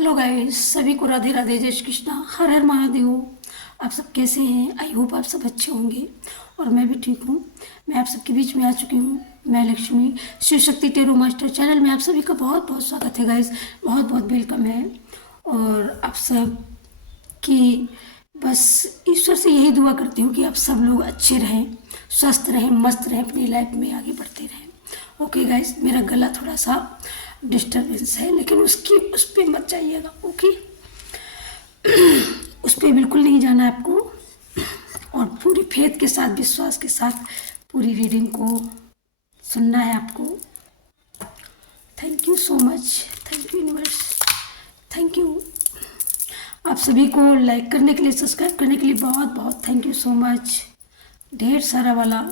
Hello guys, सभी को राधे राधे, जय श्री कृष्णा, हर हर महादेव। आप सब कैसे हैं? आई होप आप सब अच्छे होंगे और मैं भी ठीक हूँ। मैं आप सबके बीच में आ चुकी हूँ। मैं Lakshmi, Shiv Shakti tarot master channel में आप सभी का बहुत बहुत स्वागत है गाइस, बहुत बहुत वेलकम है। और आप सब की बस ईश्वर से यही दुआ करती हूँ कि आप सब लोग अच्छे रहें, स्वस्थ रहें, मस्त रहें, अपनी लाइफ में आगे बढ़ते रहें। ओके गाइस, मेरा गला थोड़ा सा डिस्टर्बेंस है, लेकिन उस पर मत जाइएगा। ओके, उस पर बिल्कुल नहीं जाना है आपको, और पूरी फेथ के साथ, विश्वास के साथ पूरी रीडिंग को सुनना है आपको। Thank you so much, thank you universe, thank you आप सभी को लाइक करने के लिए, सब्सक्राइब करने के लिए बहुत बहुत थैंक यू सो मच। ढेर सारा वाला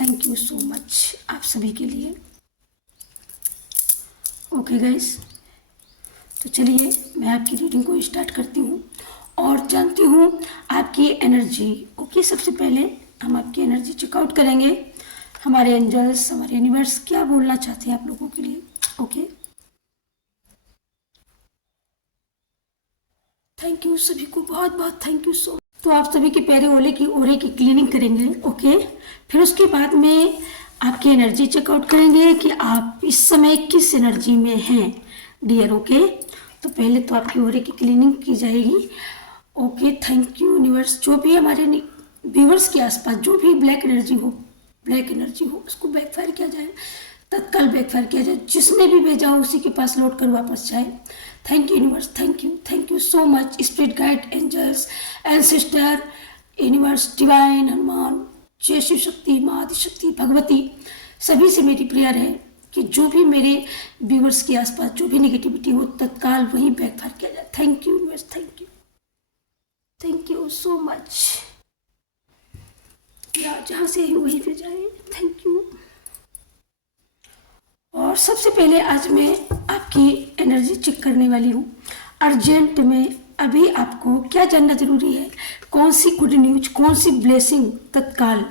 थैंक यू सो मच आप सभी के लिए। ओके गाइस, तो चलिए मैं आपकी रीडिंग को स्टार्ट करती हूँ और जानती हूँ आपकी एनर्जी। ओके, सबसे पहले हम आपकी एनर्जी चेकआउट करेंगे। हमारे एंजल्स, हमारे यूनिवर्स क्या बोलना चाहते हैं आप लोगों के लिए। ओके, थैंक यू सभी को, बहुत बहुत थैंक यू सो। तो आप सभी के पैरे ओरे की क्लीनिंग करेंगे। ओके, फिर उसके बाद में आपकी एनर्जी चेकआउट करेंगे कि आप इस समय किस एनर्जी में हैं डियर। ओके, तो पहले तो आपकी ओरे की क्लीनिंग की जाएगी। Okay, thank you universe. जो भी हमारे व्यूवर्स के आसपास जो भी ब्लैक एनर्जी हो उसको बैकफायर किया जाए, तत्काल बैकफायर किया जाए। जिसने भी भेजा हो उसी के पास लौट कर वापस जाए। Thank you universe, thank you so much. Spirit guide, angels, ancestor, universe, divine, Hanuman, जय शिव शक्ति, माँ आदिशक्ति, भगवती, सभी से मेरी प्रेयर है कि जो भी मेरे व्यूवर्स के आसपास जो भी नेगेटिविटी हो तत्काल वहीं बैकफायर किया जाए। Thank you universe, thank you so much. जहाँ से ही वहीं पे जाए। Thank you. और सबसे पहले आज मैं आपकी एनर्जी चेक करने वाली हूँ। अर्जेंट में अभी आपको क्या जानना जरूरी है, कौन सी गुड न्यूज, कौन सी ब्लेसिंग तत्काल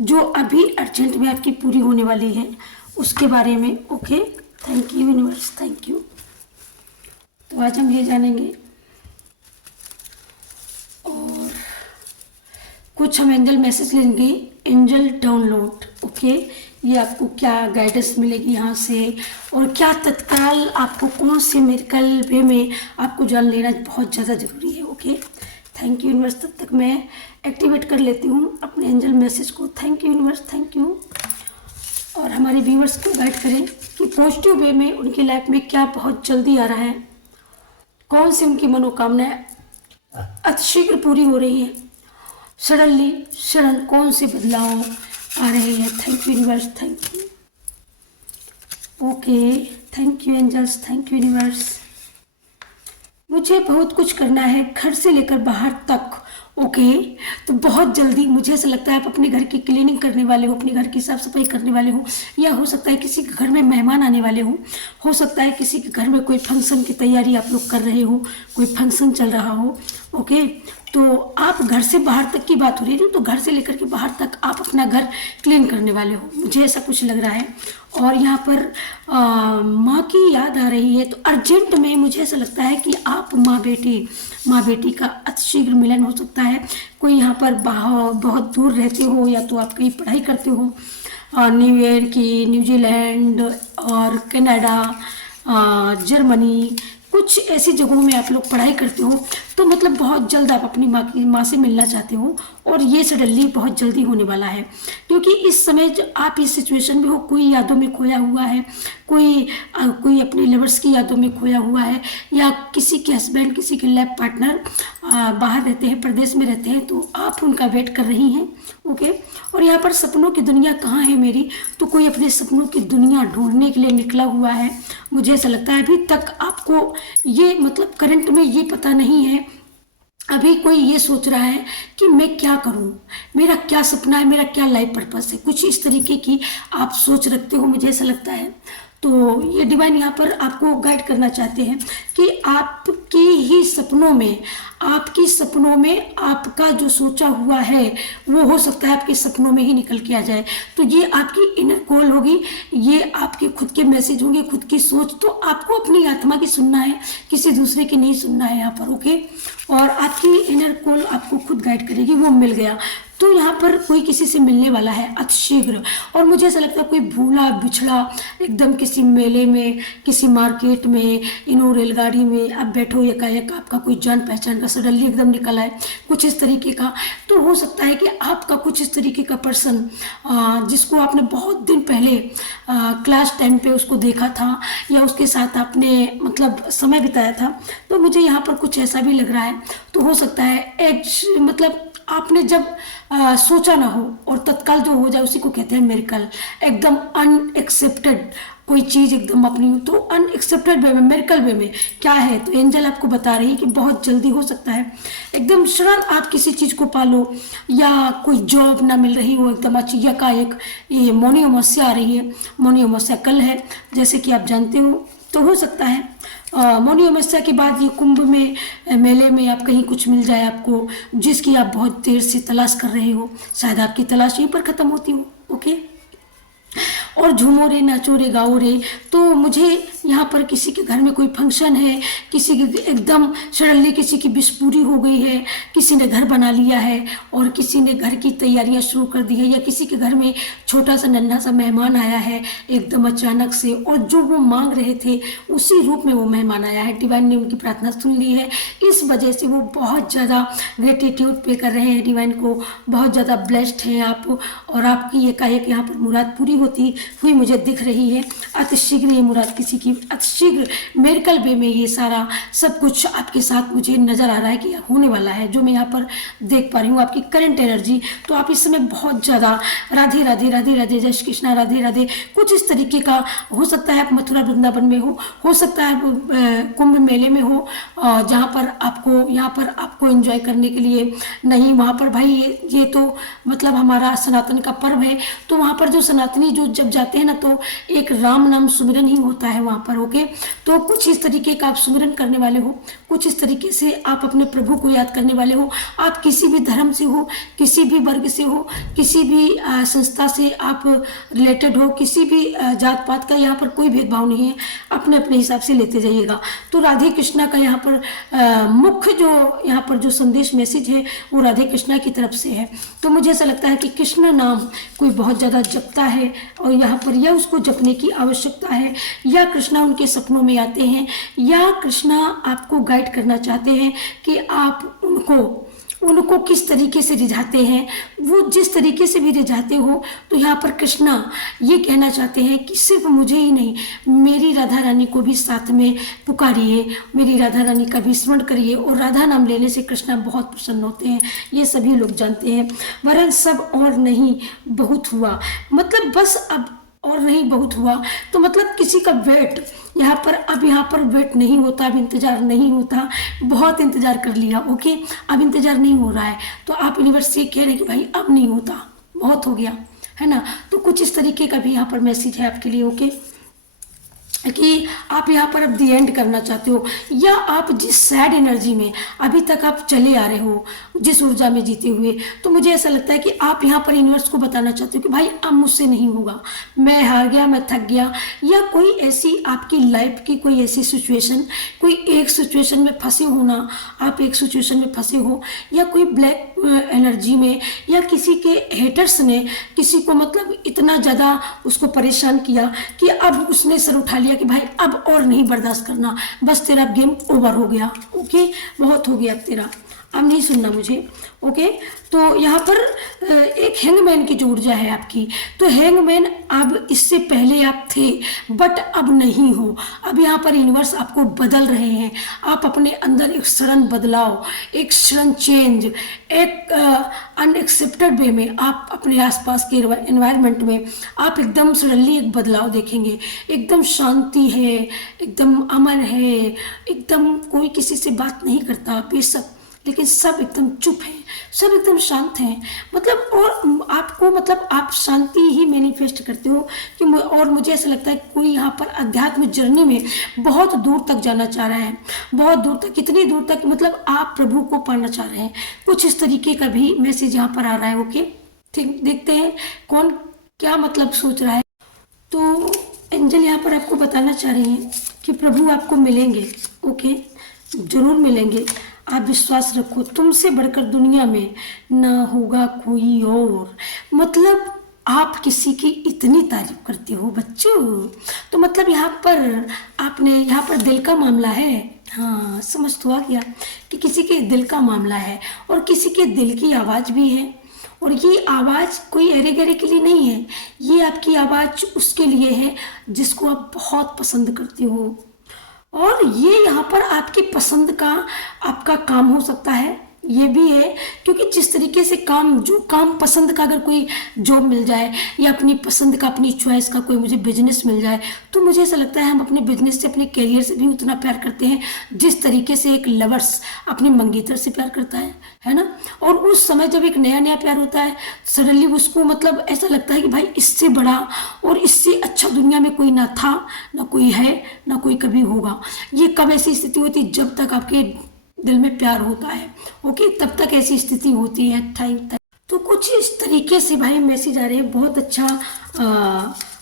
जो अभी अर्जेंट में आपकी पूरी होने वाली है उसके बारे में। Okay, thank you universe, thank you. तो आज हम ये जानेंगे और कुछ हम एंजल मैसेज लेंगे, एंजल डाउनलोड। ओके, ये आपको क्या गाइडेंस मिलेगी यहाँ से और क्या तत्काल आपको कौन से मेडिकल वे में आपको जान लेना बहुत ज़्यादा ज़रूरी है। Okay, thank you universe. तब तक मैं एक्टिवेट कर लेती हूँ अपने एंजल मैसेज को। Thank you universe, thank you. और हमारे व्यूवर्स को गाइड करें कि पॉजिटिव वे में उनकी लाइफ में क्या बहुत जल्दी आ रहा है, कौन सी उनकी मनोकामनाएं अतिशीघ्र पूरी हो रही है, सडन कौन से बदलाव आ रहे हैं। Thank you universe, thank you. Okay, thank you angels, thank you universe. मुझे बहुत कुछ करना है, घर से लेकर बाहर तक। ओके, तो बहुत जल्दी मुझे ऐसा लगता है आप अपने घर की क्लीनिंग करने वाले हो, अपने घर की साफ सफाई करने वाले हो, या हो सकता है किसी के घर में मेहमान आने वाले हो सकता है किसी के घर में कोई फंक्शन की तैयारी आप लोग कर रहे हो, कोई फंक्शन चल रहा हो। ओके, तो आप घर से बाहर तक की बात हो रही है, तो घर से लेकर के बाहर तक आप अपना घर क्लीन करने वाले हो, मुझे ऐसा कुछ लग रहा है। और यहाँ पर माँ की याद आ रही है, तो अर्जेंट में मुझे ऐसा लगता है कि आप माँ बेटी का अतिशीघ्र मिलन हो सकता है। कोई यहाँ पर बहुत दूर रहते हो या तो आप कहीं पढ़ाई करते हो, न्यूयॉर्क की, न्यूजीलैंड और कनाडा, जर्मनी, कुछ ऐसी जगहों में आप लोग पढ़ाई करते हो, तो मतलब बहुत जल्द आप अपनी माँ से मिलना चाहते हो और ये सडनली बहुत जल्दी होने वाला है। क्योंकि इस समय जो आप इस सिचुएशन में हो, कोई यादों में खोया हुआ है, कोई अपने लवर्स की यादों में खोया हुआ है, या किसी के हस्बैंड, किसी के लाइफ पार्टनर बाहर रहते हैं, प्रदेश में रहते हैं, तो आप उनका वेट कर रही हैं। ओके, और यहाँ पर सपनों की दुनिया कहाँ है मेरी, तो कोई अपने सपनों की दुनिया ढूंढने के लिए निकला हुआ है। मुझे ऐसा लगता है अभी तक आपको ये मतलब करंट में ये पता नहीं है, अभी कोई ये सोच रहा है कि मैं क्या करूं, मेरा क्या सपना है, मेरा क्या लाइफ पर्पस है, कुछ इस तरीके की आप सोच रखते हो, मुझे ऐसा लगता है। तो ये डिवाइन यहाँ पर आपको गाइड करना चाहते हैं कि आपकी ही सपनों में, आपकी सपनों में आपका जो सोचा हुआ है वो हो सकता है आपके सपनों में ही निकल के आ जाए। तो ये आपकी इनर कॉल होगी, ये आपके खुद के मैसेज होंगे, खुद की सोच। तो आपको अपनी आत्मा की सुनना है, किसी दूसरे की नहीं सुनना है यहाँ पर, ओके। और आपकी इनर कॉल आपको खुद गाइड करेगी। वो मिल गया, तो यहाँ पर कोई किसी से मिलने वाला है अतिशीघ्र। और मुझे ऐसा लगता है कोई भूला बिछड़ा एकदम किसी मेले में, किसी मार्केट में, रेलगाड़ी में आप बैठो, एकाएक आपका कोई जान पहचान का सडनली एकदम निकल आए, कुछ इस तरीके का। तो हो सकता है कि आपका कुछ इस तरीके का पर्सन जिसको आपने बहुत दिन पहले क्लास टाइम पे उसको देखा था या उसके साथ आपने मतलब समय बिताया था, तो मुझे यहाँ पर कुछ ऐसा भी लग रहा है। तो हो सकता है मतलब आपने जब सोचा ना हो और तत्काल जो हो जाए उसी को कहते हैं मिरेकल। एकदम अनएक्सेप्टेड कोई चीज़ एकदम अपनी, तो अनएक्सेप्टेड वे में, मिरेकल वे में क्या है, तो एंजल आपको बता रही है कि बहुत जल्दी हो सकता है एकदम क्षण आप किसी चीज़ को पालो, या कोई जॉब ना मिल रही हो एकदम अच्छी, यकाएक ये मौनी अमावस्या आ रही है। मौनी अमावस्या कल है जैसे कि आप जानते हो। तो हो सकता है मौनी अमावस्या के बाद ये कुंभ में, मेले में आप कहीं कुछ मिल जाए आपको, जिसकी आप बहुत देर से तलाश कर रहे हो। शायद आपकी तलाश यहीं पर ख़त्म होती हो, ओके। और झूमो रे, नाचो रे, गाओ रे। तो मुझे यहाँ पर किसी के घर में कोई फंक्शन है, किसी की एकदम सडनली किसी की विश पूरी हो गई है, किसी ने घर बना लिया है और किसी ने घर की तैयारियां शुरू कर दी है, या किसी के घर में छोटा सा नन्हा सा मेहमान आया है एकदम अचानक से, और जो वो मांग रहे थे उसी रूप में वो मेहमान आया है। डिवाइन ने उनकी प्रार्थना सुन ली है, इस वजह से वो बहुत ज़्यादा ग्रेटिट्यूड पे कर रहे हैं डिवाइन को, बहुत ज़्यादा ब्लेस्ड हैं आप। और आपकी एकाएक यहाँ पर मुराद पूरी होती हुई मुझे दिख रही है। अतिशीघ्र ये मुराद किसी की, अतिशीघ्र मेरिकल वे में ये सारा सब कुछ आपके साथ मुझे नज़र आ रहा है कि होने वाला है, जो मैं यहाँ पर देख पा रही हूँ आपकी करंट एनर्जी। तो आप इस समय बहुत ज़्यादा राधे राधे राधे राधे, जय श्री कृष्णा, राधे राधे, कुछ इस तरीके का हो सकता है। आप मथुरा वृंदावन में हो सकता है कुंभ मेले में हो, जहाँ पर आपको यहाँ पर आपको एंजॉय करने के लिए नहीं, वहाँ पर भाई ये तो मतलब हमारा सनातन का पर्व है। तो वहाँ पर जो सनातनी जो जब जाते हैं ना, तो एक राम नाम सुमिरन ही होता है वहाँ पर, ओके। तो कुछ इस तरीके का आप सुमिरन करने वाले हो, कुछ इस तरीके से आप अपने प्रभु को याद करने वाले हो। आप किसी भी धर्म से हो, किसी भी वर्ग से हो, किसी भी संस्था से आप रिलेटेड हो, किसी भी जात पात का यहाँ पर कोई भेदभाव नहीं है, अपने अपने हिसाब से लेते जाइएगा। तो राधे कृष्णा का यहाँ पर मुख्य जो यहाँ पर जो संदेश मैसेज है वो राधे कृष्णा की तरफ से है। तो मुझे ऐसा लगता है कि कृष्ण नाम कोई बहुत ज़्यादा जपता है, और यहाँ पर या उसको जपने की आवश्यकता है, या कृष्णा उनके सपनों में आते हैं, या कृष्णा आपको गाइड करना चाहते हैं कि आप उनको किस तरीके से रिझाते हैं। वो जिस तरीके से भी रिझाते हो, तो यहाँ पर कृष्णा ये कहना चाहते हैं कि सिर्फ मुझे ही नहीं, मेरी राधा रानी को भी साथ में पुकारिए, मेरी राधा रानी का भी स्मरण करिए। और राधा नाम लेने से कृष्णा बहुत प्रसन्न होते हैं, ये सभी लोग जानते हैं। वरन सब और नहीं बहुत हुआ, मतलब बस अब और नहीं बहुत हुआ, तो मतलब किसी का वेट यहाँ पर, अब यहाँ पर वेट नहीं होता, अब इंतज़ार नहीं होता, बहुत इंतज़ार कर लिया, ओके, अब इंतज़ार नहीं हो रहा है। तो आप यूनिवर्स से कह रहे हैं कि भाई अब नहीं होता, बहुत हो गया, है ना। तो कुछ इस तरीके का भी यहाँ पर मैसेज है आपके लिए, ओके, कि आप यहाँ पर अब दी एंड करना चाहते हो, या आप जिस सैड एनर्जी में अभी तक आप चले आ रहे हो, जिस ऊर्जा में जीते हुए, तो मुझे ऐसा लगता है कि आप यहाँ पर यूनिवर्स को बताना चाहते हो कि भाई अब मुझसे नहीं होगा, मैं हार गया, मैं थक गया। या कोई ऐसी आपकी लाइफ की कोई ऐसी सिचुएशन, कोई एक सिचुएशन में फंसे हो ना, आप एक सिचुएशन में फंसे हो, या कोई ब्लैक एनर्जी में, या किसी के हेटर्स ने किसी को मतलब इतना ज़्यादा उसको परेशान किया कि अब उसने सर उठा लिया कि भाई अब और नहीं बर्दाश्त करना, बस तेरा गेम ओवर हो गया, ओके, बहुत हो गया अब तेरा, अब नहीं सुनना मुझे, ओके। तो यहाँ पर एक हैंगमैन की जो ऊर्जा है आपकी, तो हैंगमैन अब इससे पहले आप थे बट अब नहीं हो। अब यहाँ पर यूनिवर्स आपको बदल रहे हैं, आप अपने अंदर एक सडन बदलाव, एक सडन चेंज, एक अनएक्सेप्टेड वे में आप अपने आसपास के एनवायरनमेंट में आप एकदम सडनली एक बदलाव देखेंगे। एकदम शांति है, एकदम अमन है, एकदम कोई किसी से बात नहीं करता, बेशक लेकिन सब एकदम चुप हैं, सब एकदम शांत हैं। मतलब और आपको मतलब आप शांति ही मैनिफेस्ट करते हो कि और मुझे ऐसा लगता है कोई यहाँ पर अध्यात्म जर्नी में बहुत दूर तक जाना चाह रहा है, बहुत दूर तक, कितनी दूर तक, मतलब आप प्रभु को पाना चाह रहे हैं। कुछ इस तरीके का भी मैसेज यहाँ पर आ रहा है। ओके, ठीक, देखते हैं कौन क्या मतलब सोच रहा है। तो एंजल यहाँ पर आपको बताना चाह रही हैं कि प्रभु आपको मिलेंगे। ओके, जरूर मिलेंगे, आप विश्वास रखो, तुमसे बढ़कर दुनिया में ना होगा कोई और। मतलब आप किसी की इतनी तारीफ करते हो बच्चों, तो मतलब यहाँ पर आपने यहाँ पर दिल का मामला है। हाँ, समझ तो आ गया कि किसी के दिल का मामला है और किसी के दिल की आवाज़ भी है। और ये आवाज़ कोई अरे गरे के लिए नहीं है, ये आपकी आवाज़ उसके लिए है जिसको आप बहुत पसंद करते हो। और ये यहाँ पर आपकी पसंद का आपका काम हो सकता है, ये भी है, क्योंकि जिस तरीके से काम, जो काम पसंद का, अगर कोई जॉब मिल जाए या अपनी पसंद का, अपनी चॉइस का कोई मुझे बिजनेस मिल जाए, तो मुझे ऐसा लगता है हम अपने बिजनेस से, अपने कैरियर से भी उतना प्यार करते हैं जिस तरीके से एक लवर्स अपने मंगेतर से प्यार करता है ना। और उस समय जब एक नया नया प्यार होता है, सडनली उसको मतलब ऐसा लगता है कि भाई इससे बड़ा और इससे अच्छा दुनिया में कोई ना था, ना कोई है, ना कोई कभी होगा। ये कब ऐसी स्थिति होती है? जब तक आपके दिल में प्यार होता है। ओके, तब तक ऐसी स्थिति होती है। थैंक। तो कुछ इस तरीके से भाई मैसेज आ रहे हैं, बहुत अच्छा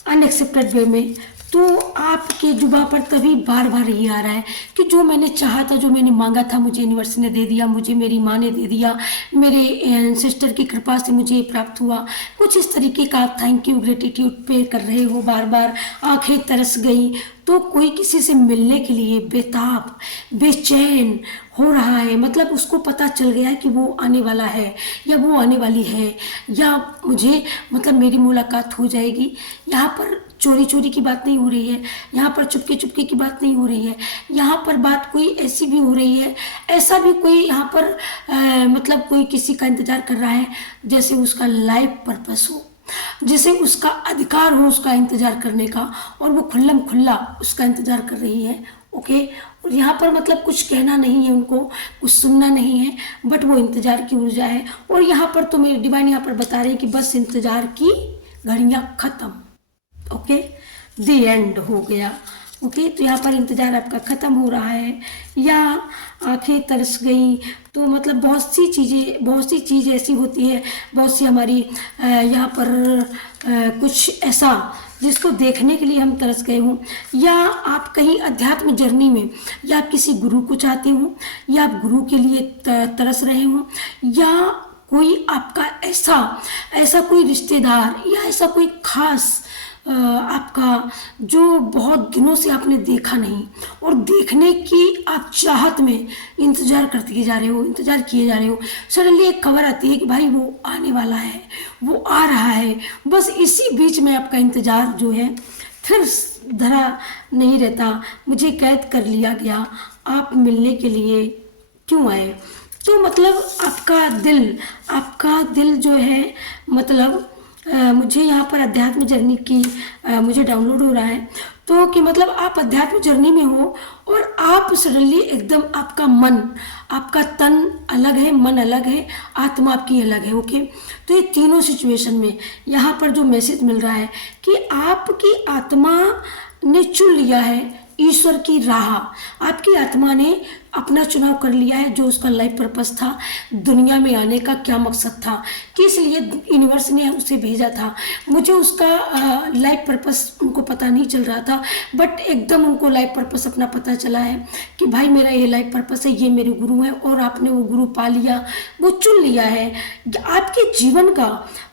अनएक्सपेक्टेड वे में। तो आपके जुबा पर तभी बार बार ये आ रहा है कि जो मैंने चाहा था, जो मैंने मांगा था, मुझे यूनिवर्स ने दे दिया, मुझे मेरी माँ ने दे दिया, मेरे सिस्टर की कृपा से मुझे ये प्राप्त हुआ। कुछ इस तरीके का आप थैंक यू, ग्रेटिट्यूड पे कर रहे हो, बार बार आंखें तरस गई। तो कोई किसी से मिलने के लिए बेताब, बेचैन हो रहा है, मतलब उसको पता चल गया है कि वो आने वाला है या वो आने वाली है, या मुझे मतलब मेरी मुलाकात हो जाएगी। यहाँ पर चोरी चोरी की बात नहीं हो रही है, यहाँ पर चुपके चुपके की बात नहीं हो रही है, यहाँ पर बात कोई ऐसी भी हो रही है, ऐसा भी कोई यहाँ पर मतलब कोई किसी का इंतजार कर रहा है जैसे उसका लाइफ पर्पस हो, जैसे उसका अधिकार हो उसका इंतजार करने का, और वो खुल्लम खुल्ला उसका इंतजार कर रही है। ओके, और यहाँ पर मतलब कुछ कहना नहीं है उनको, कुछ सुनना नहीं है, बट वो इंतजार की ऊर्जा है। और यहाँ पर तो मेरे डिवाइन यहाँ पर बता रहे हैं कि बस इंतजार की घड़ियाँ खत्म। ओके, द एंड हो गया। ओके, तो यहाँ पर इंतजार आपका ख़त्म हो रहा है, या आंखें तरस गई। तो मतलब बहुत सी चीज़ें ऐसी होती है, बहुत सी हमारी यहाँ पर कुछ ऐसा जिसको देखने के लिए हम तरस गए हों, या आप कहीं अध्यात्म जर्नी में, या आप किसी गुरु को चाहते हो, या आप गुरु के लिए तरस रहे हो, या कोई आपका ऐसा कोई रिश्तेदार या ऐसा कोई खास आपका जो बहुत दिनों से आपने देखा नहीं और देखने की आप चाहत में इंतजार किए जा रहे हो। सडनली एक खबर आती है कि भाई वो आने वाला है, वो आ रहा है। बस इसी बीच में आपका इंतजार जो है फिर धरा नहीं रहता, मुझे कैद कर लिया गया, आप मिलने के लिए क्यों आए। तो मतलब आपका दिल जो है, मतलब मुझे यहाँ पर अध्यात्म जर्नी की मुझे डाउनलोड हो रहा है, तो कि मतलब आप अध्यात्म जर्नी में हो और आप सडनली एकदम आपका मन, आपका तन अलग है, मन अलग है, आत्मा आपकी अलग है। ओके, तो ये तीनों सिचुएशन में यहाँ पर जो मैसेज मिल रहा है कि आपकी आत्मा ने चुन लिया है ईश्वर की राह, आपकी आत्मा ने अपना चुनाव कर लिया है, जो उसका लाइफ पर्पस था, दुनिया में आने का क्या मकसद था, किस लिए यूनिवर्स ने उसे भेजा था। मुझे उसका लाइफ पर्पस उनको पता नहीं चल रहा था, बट एकदम उनको लाइफ पर्पस अपना पता चला है कि भाई मेरा ये लाइफ पर्पस है, ये मेरे गुरु हैं, और आपने वो गुरु पा लिया, वो चुन लिया है। आपके जीवन का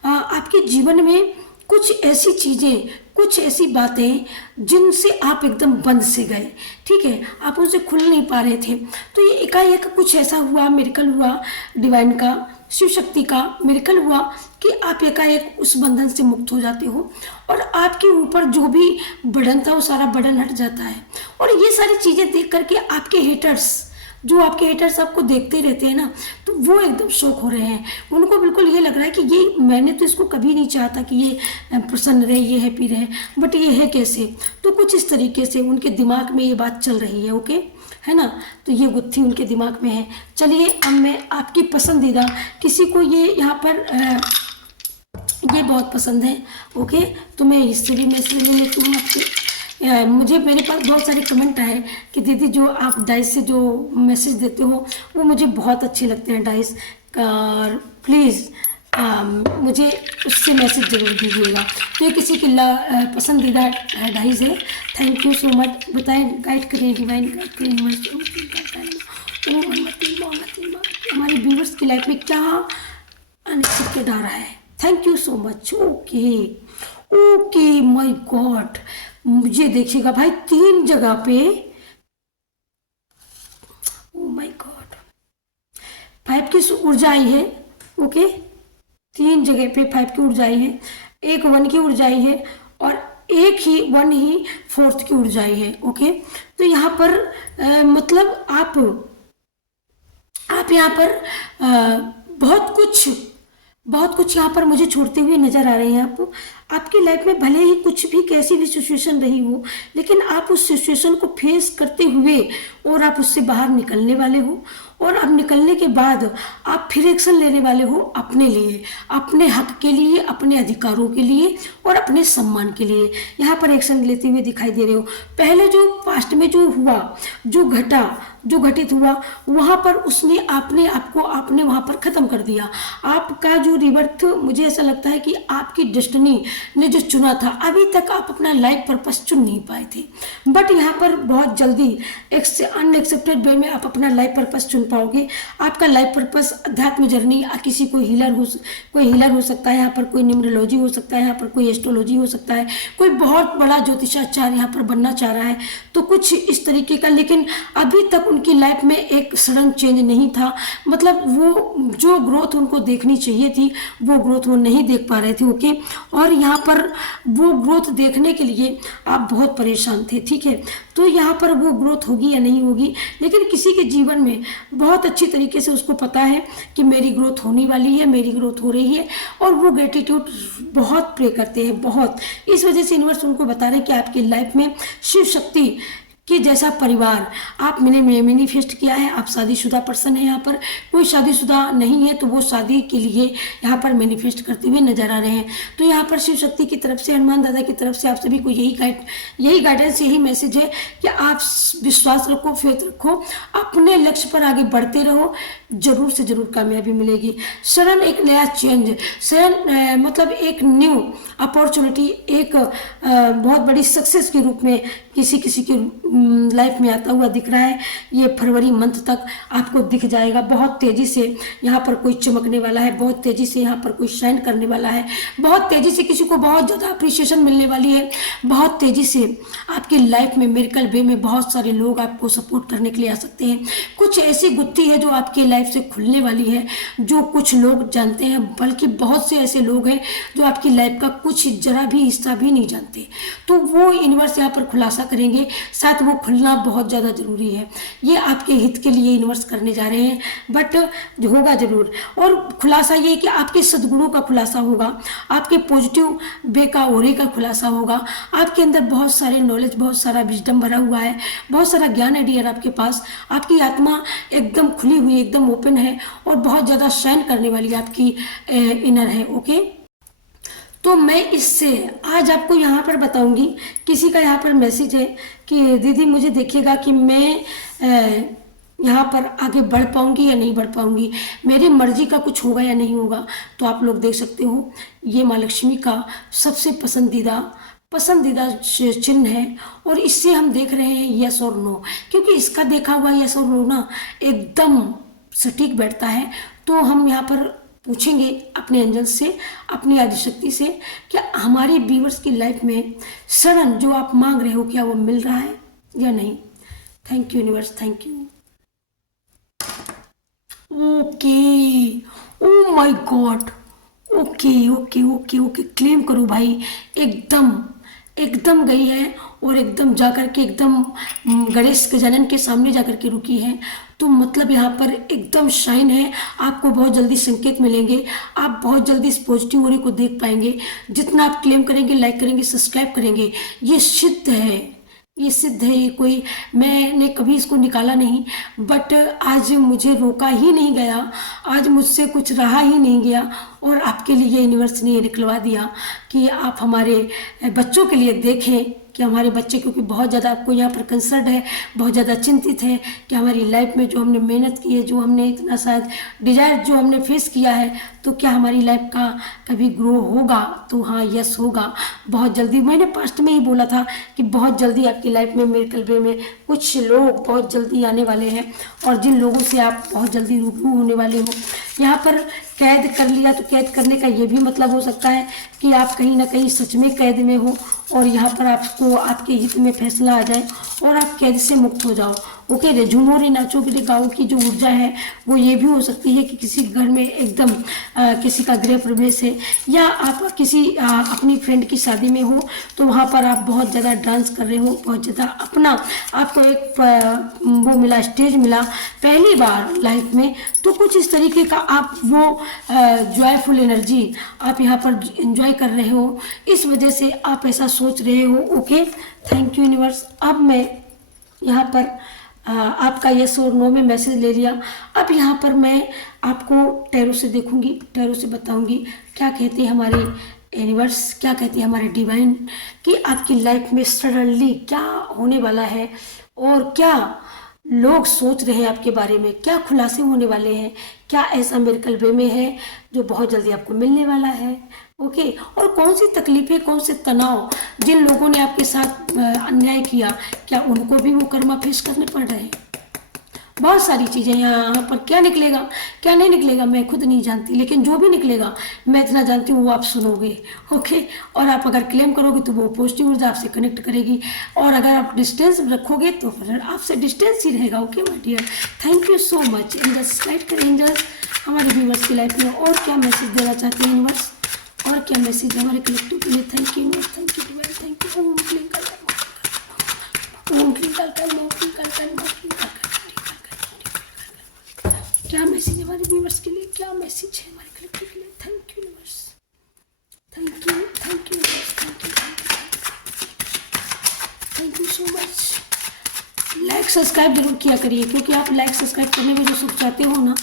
आपके जीवन में कुछ ऐसी चीज़ें, कुछ ऐसी बातें जिनसे आप एकदम बंद से गए, ठीक है, आप उनसे खुल नहीं पा रहे थे। तो ये एकाएक कुछ ऐसा हुआ, मिरेकल हुआ, डिवाइन का, शिव शक्ति का मिरेकल हुआ कि आप एकाएक उस बंधन से मुक्त हो जाते हो और आपके ऊपर जो भी बर्डन था वो सारा बर्डन हट जाता है। और ये सारी चीज़ें देख करके आपके हेटर्स आपको देखते रहते हैं ना, तो वो एकदम शौक हो रहे हैं। उनको बिल्कुल ये लग रहा है कि ये मैंने तो इसको कभी नहीं चाहता कि ये प्रसन्न रहे, ये हैप्पी रहे, बट ये है कैसे। तो कुछ इस तरीके से उनके दिमाग में ये बात चल रही है। ओके, है ना। तो ये गुत्थी उनके दिमाग में है। चलिए अब मैं आपकी पसंदीदा किसी को ये यहाँ पर ये बहुत पसंद है, ओके, तो मैं इससे भी मैसेज ले लेती हूँ आपसे। मुझे मेरे पास बहुत सारे कमेंट आए कि दीदी जो आप डाइस से जो मैसेज देते हो वो मुझे बहुत अच्छे लगते हैं डाइस, और प्लीज़ मुझे उससे मैसेज ज़रूर दीजिएगा। तो ये किसी की पसंदीदा डाइस है। Thank you so much. बताएं, गाइड करें, डिवाइन गाइड करें, हमारे व्यूवर्स की लाइफ में क्या अनएक्सपेक्टेड आ रहा है। Thank you so much. Okay okay my God, मुझे देखिएगा भाई 3 जगह पे, ओ माय गॉड, 5 की ऊर्जा आई है। ओके, 3 जगह पे 5 की ऊर्जा आई है, एक 1 की ऊर्जा आई है और एक ही 1 ही 4th की ऊर्जा आई है। ओके, तो यहाँ पर मतलब आप यहाँ पर बहुत कुछ यहाँ पर मुझे छोड़ते हुए नजर आ रहे हैं। आपकी लाइफ में भले ही कुछ भी कैसी भी सिचुएशन रही हो, लेकिन आप उस सिचुएशन को फेस करते हुए और आप उससे बाहर निकलने वाले हो, और अब निकलने के बाद आप फिर एक्शन लेने वाले हो अपने लिए, अपने हक के लिए, अपने अधिकारों के लिए और अपने सम्मान के लिए। यहाँ पर एक्शन लेते हुए दिखाई दे रहे हो। पहले जो पास्ट में जो हुआ, जो घटित हुआ, वहाँ पर उसने आपने वहाँ पर ख़त्म कर दिया। आपका जो रिवर्थ, मुझे ऐसा लगता है कि आपकी डेस्टिनी ने जो चुना था, अभी तक आप अपना लाइफ पर्पस चुन नहीं पाए थे, बट यहाँ पर बहुत जल्दी अनएक्सेप्टेड वे में आप अपना लाइफ पर्पस चुन पाओगे। आपका लाइफ पर्पस अध्यात्म जर्नी, किसी कोई हीलर हो सकता है, यहाँ पर कोई न्यूमरोलॉजी हो सकता है, यहाँ पर कोई एस्ट्रोलॉजी हो सकता है, कोई बहुत बड़ा ज्योतिषाचार्य यहाँ पर बनना चाह रहा है, तो कुछ इस तरीके का। लेकिन अभी तक उनकी लाइफ में एक सडन चेंज नहीं था, मतलब वो जो ग्रोथ उनको देखनी चाहिए थी वो ग्रोथ वो नहीं देख पा रहे थे। ओके, और यहाँ पर वो ग्रोथ देखने के लिए आप बहुत परेशान थे, ठीक है। तो यहाँ पर वो ग्रोथ होगी या नहीं होगी, लेकिन किसी के जीवन में बहुत अच्छी तरीके से उसको पता है कि मेरी ग्रोथ होने वाली है, मेरी ग्रोथ हो रही है, और वो ग्रेटिट्यूड बहुत प्रे करते हैं, बहुत। इस वजह से यूनिवर्स उनको बता रहे हैं कि आपकी लाइफ में शिव शक्ति कि जैसा परिवार आपने मैनिफेस्ट किया है। आप शादीशुदा पर्सन है, यहाँ पर कोई शादीशुदा नहीं है, तो वो शादी के लिए यहाँ पर मैनिफेस्ट करते हुए नजर आ रहे हैं। तो यहाँ पर शिव शक्ति की तरफ से, हनुमान दादा की तरफ से आप सभी को यही गाइडेंस, यही मैसेज है कि आप विश्वास रखो, फेथ रखो, अपने लक्ष्य पर आगे बढ़ते रहो, जरूर से जरूर कामयाबी मिलेगी। सडन एक नया चेंज, सडन मतलब एक न्यू अपॉर्चुनिटी, एक बहुत बड़ी सक्सेस के रूप में किसी की लाइफ में आता हुआ दिख रहा है। ये फरवरी मंथ तक आपको दिख जाएगा। बहुत तेज़ी से यहाँ पर कोई चमकने वाला है, बहुत तेज़ी से यहाँ पर कोई शाइन करने वाला है, बहुत तेज़ी से किसी को बहुत ज़्यादा अप्रिशिएशन मिलने वाली है, बहुत तेज़ी से आपकी लाइफ में मिरेकल वे में बहुत सारे लोग आपको सपोर्ट करने के लिए आ सकते हैं। कुछ ऐसी गुत्थी है जो आपकी लाइफ से खुलने वाली है, जो कुछ लोग जानते हैं, बल्कि बहुत से ऐसे लोग हैं जो आपकी लाइफ का कुछ जरा भी हिस्सा भी नहीं जानते। तो वो यूनिवर्स यहाँ पर खुलासा करेंगे, साथ वो खुलना बहुत ज़्यादा ज़रूरी है। ये आपके हित के लिए यूनिवर्स करने जा रहे हैं, बट होगा ज़रूर। और खुलासा ये कि आपके सद्गुणों का खुलासा होगा, आपके पॉजिटिव वे का ओरे का खुलासा होगा। आपके अंदर बहुत सारे नॉलेज, बहुत सारा विजडम भरा हुआ है, बहुत सारा ज्ञान है डियर आपके पास। आपकी आत्मा एकदम खुली हुई, एकदम ओपन है और बहुत ज़्यादा शाइन करने वाली आपकी इनर है। ओके, तो मैं इससे आज आपको यहाँ पर बताऊंगी। किसी का यहाँ पर मैसेज है कि दीदी मुझे देखिएगा कि मैं यहाँ पर आगे बढ़ पाऊंगी या नहीं बढ़ पाऊंगी, मेरी मर्जी का कुछ होगा या नहीं होगा। तो आप लोग देख सकते हो, ये माँ लक्ष्मी का सबसे पसंदीदा चिन्ह है, और इससे हम देख रहे हैं यस और नो, क्योंकि इसका देखा हुआ यस और नो ना एकदम सटीक बैठता है। तो हम यहाँ पर पूछेंगे अपने एंजल से, अपनी आदिशक्ति से, कि हमारे व्यूअर्स की लाइफ में सडन जो आप मांग रहे हो क्या वो मिल रहा है या नहीं। Thank you universe, thank you. Okay, oh my God, okay okay okay okay, claim करो भाई। एकदम गई है और एकदम जाकर के एकदम गणेश गजानन के सामने जाकर के रुकी है। तो मतलब यहाँ पर एकदम शाइन है। आपको बहुत जल्दी संकेत मिलेंगे, आप बहुत जल्दी इस पॉजिटिव ओरे को देख पाएंगे। जितना आप क्लेम करेंगे, लाइक करेंगे, सब्सक्राइब करेंगे, ये सिद्ध है ये सिद्ध है, ये कोई मैंने कभी इसको निकाला नहीं, बट आज मुझे रोका ही नहीं गया, आज मुझसे कुछ रहा ही नहीं गया, और आपके लिए यूनिवर्स ने ये निकलवा दिया कि आप हमारे बच्चों के लिए देखें कि हमारे बच्चे, क्योंकि बहुत ज़्यादा आपको यहाँ पर कंसर्न है, बहुत ज़्यादा चिंतित है कि हमारी लाइफ में जो हमने मेहनत की है, जो हमने इतना शायद डिजायर जो हमने फेस किया है, तो क्या हमारी लाइफ का कभी ग्रो होगा? तो हाँ, यस होगा, बहुत जल्दी। मैंने पास्ट में ही बोला था कि बहुत जल्दी आपकी लाइफ में, मिरेकल वे में कुछ लोग बहुत जल्दी आने वाले हैं, और जिन लोगों से आप बहुत जल्दी रूबरू होने वाले हो। यहाँ पर कैद कर लिया, तो कैद करने का ये भी मतलब हो सकता है कि आप कहीं ना कहीं सच में कैद में हो, और यहाँ पर आपको आपके हित में फैसला आ जाए और आप कैद से मुक्त हो जाओ। ओके, रे झूमो रे नाचो के गाँव की जो ऊर्जा है वो ये भी हो सकती है कि किसी घर में एकदम किसी का गृह प्रवेश है, या आप किसी अपनी फ्रेंड की शादी में हो, तो वहाँ पर आप बहुत ज़्यादा डांस कर रहे हो, बहुत ज़्यादा अपना आपको एक वो मिला, स्टेज मिला पहली बार लाइफ में, तो कुछ इस तरीके का आप वो जॉयफुल एनर्जी आप यहाँ पर एंजॉय कर रहे हो, इस वजह से आप ऐसा सोच रहे हो। Okay, thank you universe. अब मैं यहाँ पर आपका यस और नो में मैसेज ले लिया। अब यहाँ पर मैं आपको टैरो से देखूंगी, टैरो से बताऊंगी क्या कहते हैं हमारे यूनिवर्स, क्या कहते हैं हमारे डिवाइन, कि आपकी लाइफ में सडनली क्या होने वाला है, और क्या लोग सोच रहे हैं आपके बारे में, क्या खुलासे होने वाले हैं, क्या ऐसा मिरेकल वे में है जो बहुत जल्दी आपको मिलने वाला है। ओके, और कौन सी तकलीफें, कौन से तनाव, जिन लोगों ने आपके साथ अन्याय किया, क्या उनको भी वो कर्मा फेस करने पड़ रहे हैं। बहुत सारी चीज़ें यहाँ पर, क्या निकलेगा क्या नहीं निकलेगा मैं खुद नहीं जानती, लेकिन जो भी निकलेगा मैं इतना जानती हूँ वो आप सुनोगे। ओके, और आप अगर क्लेम करोगे तो वो पॉजिटिव ऊर्जा आपसे कनेक्ट करेगी, और अगर आप डिस्टेंस रखोगे तो फिर आपसे डिस्टेंस ही रहेगा। Okay my dear, thank you so much. Angels guide करें, एंजल्स हमारे व्यूअर्स की लाइफ में और क्या मैसेज देना चाहते हैं यूनिवर्स, और क्या मैसेज है हमारे कलेक्टिव के लिए। Thank you universe, thank you divine, thank you. Om क्लीं कल ओम क्लीं कल कल ओम क्लीं कल कल ओम क्लीं कल कल। क्या मैसेज है हमारे व्यूअर्स के लिए, क्या मैसेज है हमारे कलेक्टिव के लिए। Thank you universe, thank you, thank you universe, thank you, thank you so much. Like subscribe जरूर किया करिए, क्योंकि आप लाइक सब्सक्राइब करने में जो सुख चाहते हो ना,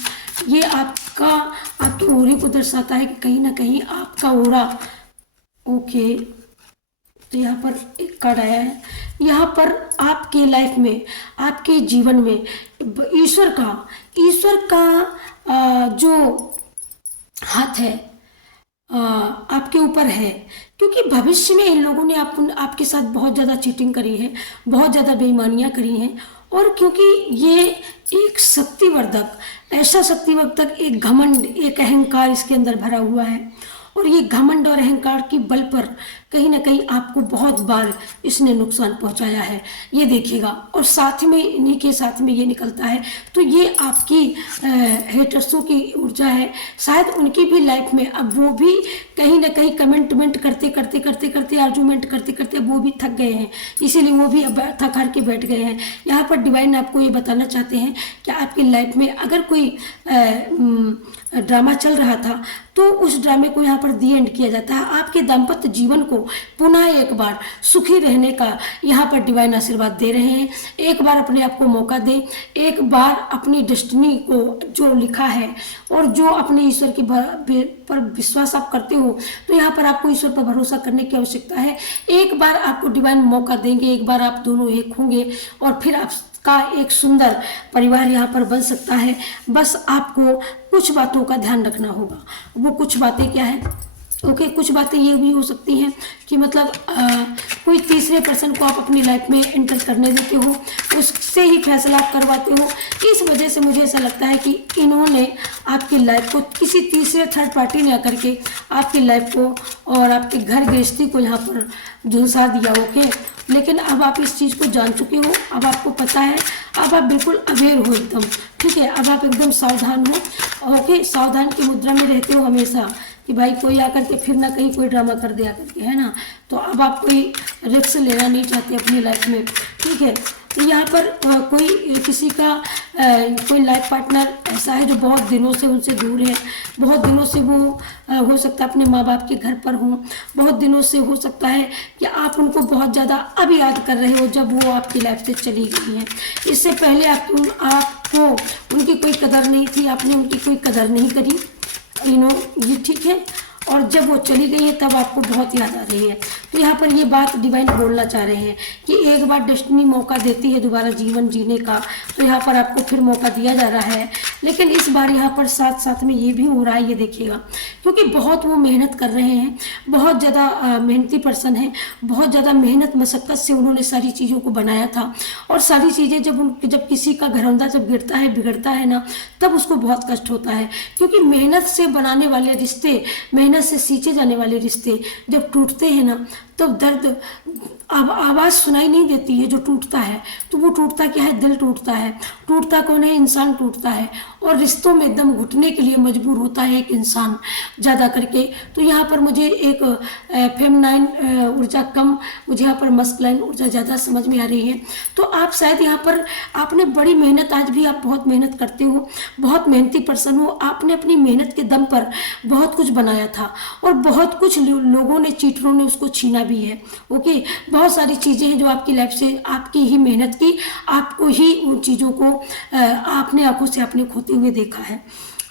ये आपका आपके ओरे को दर्शाता है कि कहीं ना कहीं आपका ओरा। ओके, तो यहाँ पर एक कार्ड आया है, यहाँ पर आपके लाइफ में, आपके जीवन में ईश्वर का जो हाथ है आपके ऊपर है, क्योंकि भविष्य में इन लोगों ने आपके साथ बहुत ज़्यादा चीटिंग करी है, बहुत ज़्यादा बेईमानियां करी हैं, और क्योंकि ये एक शक्तिवर्धक, ऐसा शक्तिवर्धक, एक घमंड, एक अहंकार इसके अंदर भरा हुआ है, और ये घमंड और अहंकार की बल पर कहीं ना कहीं आपको बहुत बार इसने नुकसान पहुंचाया है, ये देखिएगा। और साथ में इन्हीं के साथ में ये निकलता है, तो ये आपकी हेटर्सों की ऊर्जा है, शायद उनकी भी लाइफ में अब वो भी कहीं ना कहीं कमेंटमेंट करते करते करते करते आर्गुमेंट करते करते वो भी थक गए हैं, इसीलिए वो भी अब थक हार के बैठ गए हैं। यहाँ पर डिवाइन आपको ये बताना चाहते हैं कि आपकी लाइफ में अगर कोई ड्रामा चल रहा था, तो उस ड्रामे को यहाँ पर दी एंड किया जाता है। आपके दाम्पत्य जीवन को पुनः एक बार सुखी रहने का यहाँ पर डिवाइन आशीर्वाद दे रहे हैं। एक बार अपने आप को मौका दें, एक बार अपनी डेस्टिनी को जो लिखा है और जो अपने ईश्वर की पर विश्वास आप करते हो, तो यहाँ पर आपको ईश्वर पर भरोसा करने की आवश्यकता है। एक बार आपको डिवाइन मौका देंगे, एक बार आप दोनों एक होंगे और फिर आप का एक सुंदर परिवार यहाँ पर बन सकता है। बस आपको कुछ बातों का ध्यान रखना होगा। वो कुछ बातें क्या है? ओके, कुछ बातें ये भी हो सकती हैं कि मतलब कोई तीसरे पर्सन को आप अपनी लाइफ में एंटर करने देते हो, उससे ही फैसला आप करवाते हो। इस वजह से मुझे ऐसा लगता है कि इन्होंने आपकी लाइफ को, किसी तीसरे थर्ड पार्टी ने आकर के आपकी लाइफ को और आपके घर गृहस्थी को यहाँ पर झुलसा दिया। ओके, लेकिन अब आप इस चीज़ को जान चुके हो, अब आपको पता है, अब आप बिल्कुल अवेयर हो एकदम, ठीक है। अब आप एकदम सावधान हो। ओके, सावधान की मुद्रा में रहते हो हमेशा कि भाई कोई आकर के फिर ना कहीं कोई ड्रामा कर दिया करके, है ना। तो अब आप कोई रिस्क लेना नहीं चाहते अपनी लाइफ में, ठीक है। तो यहाँ पर कोई किसी का कोई लाइफ पार्टनर ऐसा है जो बहुत दिनों से उनसे दूर है, बहुत दिनों से वो हो सकता है अपने माँ बाप के घर पर हों, बहुत दिनों से हो सकता है कि आप उनको बहुत ज़्यादा अब याद कर रहे हो जब वो आपकी लाइफ से चली गई हैं। इससे पहले आपको उनकी कोई कदर नहीं थी, आपने उनकी कोई कदर नहीं करी, ये ठीक है। और जब वो चली गई है तब आपको बहुत याद आ रही है। तो यहाँ पर ये बात डिवाइन बोलना चाह रहे हैं कि एक बार डेस्टिनी मौका देती है दोबारा जीवन जीने का, तो यहाँ पर आपको फिर मौका दिया जा रहा है। लेकिन इस बार यहाँ पर साथ साथ में ये भी हो रहा है, ये देखिएगा, क्योंकि बहुत वो मेहनत कर रहे हैं, बहुत ज़्यादा मेहनती पर्सन है, बहुत ज़्यादा मेहनत मशक्क़त से उन्होंने सारी चीज़ों को बनाया था। और सारी चीज़ें जब किसी का घरौंदा जब गिरता है, बिगड़ता है ना, तब उसको बहुत कष्ट होता है। क्योंकि मेहनत से बनाने वाले रिश्ते, मेहनत से सींचे जाने वाले रिश्ते जब टूटते हैं ना, तब दर्द अब आवाज़ सुनाई नहीं देती है जो टूटता है। तो वो टूटता क्या है? दिल टूटता है। टूटता कौन है? इंसान टूटता है। और रिश्तों में दम घुटने के लिए मजबूर होता है एक इंसान ज़्यादा करके। तो यहाँ पर मुझे एक फेमिनाइन ऊर्जा कम, मुझे यहाँ पर मस्कुलाइन ऊर्जा ज़्यादा समझ में आ रही है। तो आप शायद यहाँ पर आपने बड़ी मेहनत, आज भी आप बहुत मेहनत करते हो, बहुत मेहनती पर्सन हो, आपने अपनी मेहनत के दम पर बहुत कुछ बनाया था और बहुत कुछ लोगों ने, चीटरों ने उसको छीना भी है। ओके, बहुत सारी चीज़ें हैं जो आपकी लाइफ से, आपकी ही मेहनत की, आपको ही उन चीज़ों को आपने आंखों से आपने खोते हुए देखा है।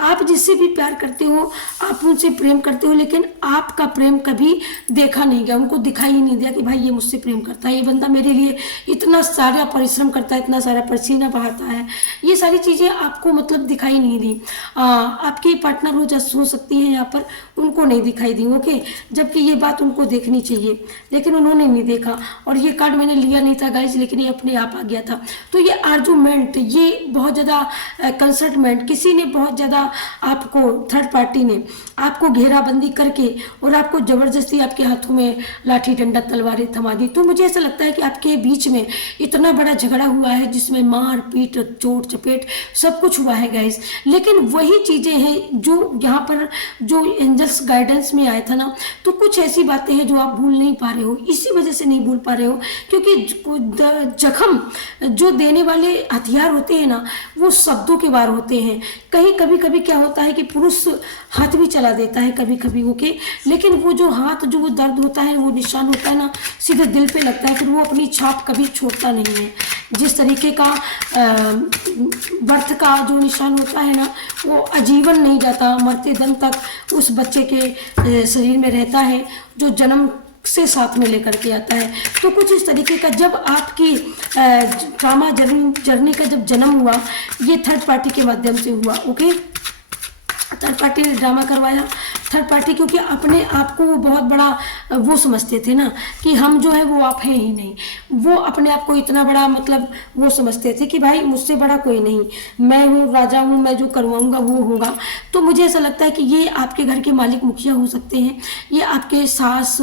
आप जिससे भी प्यार करते हो, आप उनसे प्रेम करते हो, लेकिन आपका प्रेम कभी देखा नहीं गया, उनको दिखाई ही नहीं दिया कि भाई ये मुझसे प्रेम करता है, ये बंदा मेरे लिए इतना सारा परिश्रम करता है, इतना सारा पसीना बहाता है। ये सारी चीज़ें आपको मतलब दिखाई नहीं दी। आपके पार्टनर हो सकती हैं यहाँ पर, उनको नहीं दिखाई दी। ओके, जबकि ये बात उनको देखनी चाहिए, लेकिन उन्होंने नहीं देखा। और ये कार्ड मैंने लिया नहीं था गाइज, लेकिन ये अपने आप आ गया था। तो ये आर्गुमेंट, ये बहुत ज़्यादा कंसल्टमेंट, किसी ने बहुत ज़्यादा आपको, थर्ड पार्टी ने आपको घेराबंदी करके और आपको ज़बरदस्ती आपके हाथों में लाठी डंडा तलवारें थमा दी। तो मुझे ऐसा लगता है कि आपके बीच में इतना बड़ा झगड़ा हुआ है जिसमें मार पीट, चोट चपेट सब कुछ हुआ है गाइज। लेकिन वही चीज़ें हैं जो यहाँ पर, जो एंजल्स गाइडेंस में आया था ना, तो कुछ ऐसी बातें हैं जो आप भूल नहीं पा रहे हो। इसी वजह से नहीं भूल पा रहे हो क्योंकि जख्म जो देने वाले हथियार होते हैं ना, वो शब्दों के वार होते हैं। कभी कभी क्या होता है कि पुरुष हाथ भी चला देता है कभी कभी, ओके, लेकिन वो जो हाथ, जो वो दर्द होता है, वो निशान होता है ना, सीधे दिल पे लगता है, फिर वो अपनी छाप कभी छोड़ता नहीं है। जिस तरीके का बर्थ का जो निशान होता है ना, वो आजीवन नहीं जाता, मरते दम तक उस बच्चे के शरीर में रहता है, जो जन्म से साथ में लेकर के आता है। तो कुछ इस तरीके का, जब आपकी ट्रामा जर्नी का जब जन्म हुआ, ये थर्ड पार्टी के माध्यम से हुआ। ओके, थर्ड पार्टी ने ड्रामा करवाया। थर्ड पार्टी क्योंकि अपने आप को वो बहुत बड़ा वो समझते थे ना कि हम जो है वो आप हैं ही नहीं। वो अपने आप को इतना बड़ा मतलब वो समझते थे कि भाई मुझसे बड़ा कोई नहीं, मैं हूँ, राजा हूँ, मैं जो करवाऊँगा वो होगा। तो मुझे ऐसा लगता है कि ये आपके घर के मालिक मुखिया हो सकते हैं, ये आपके सास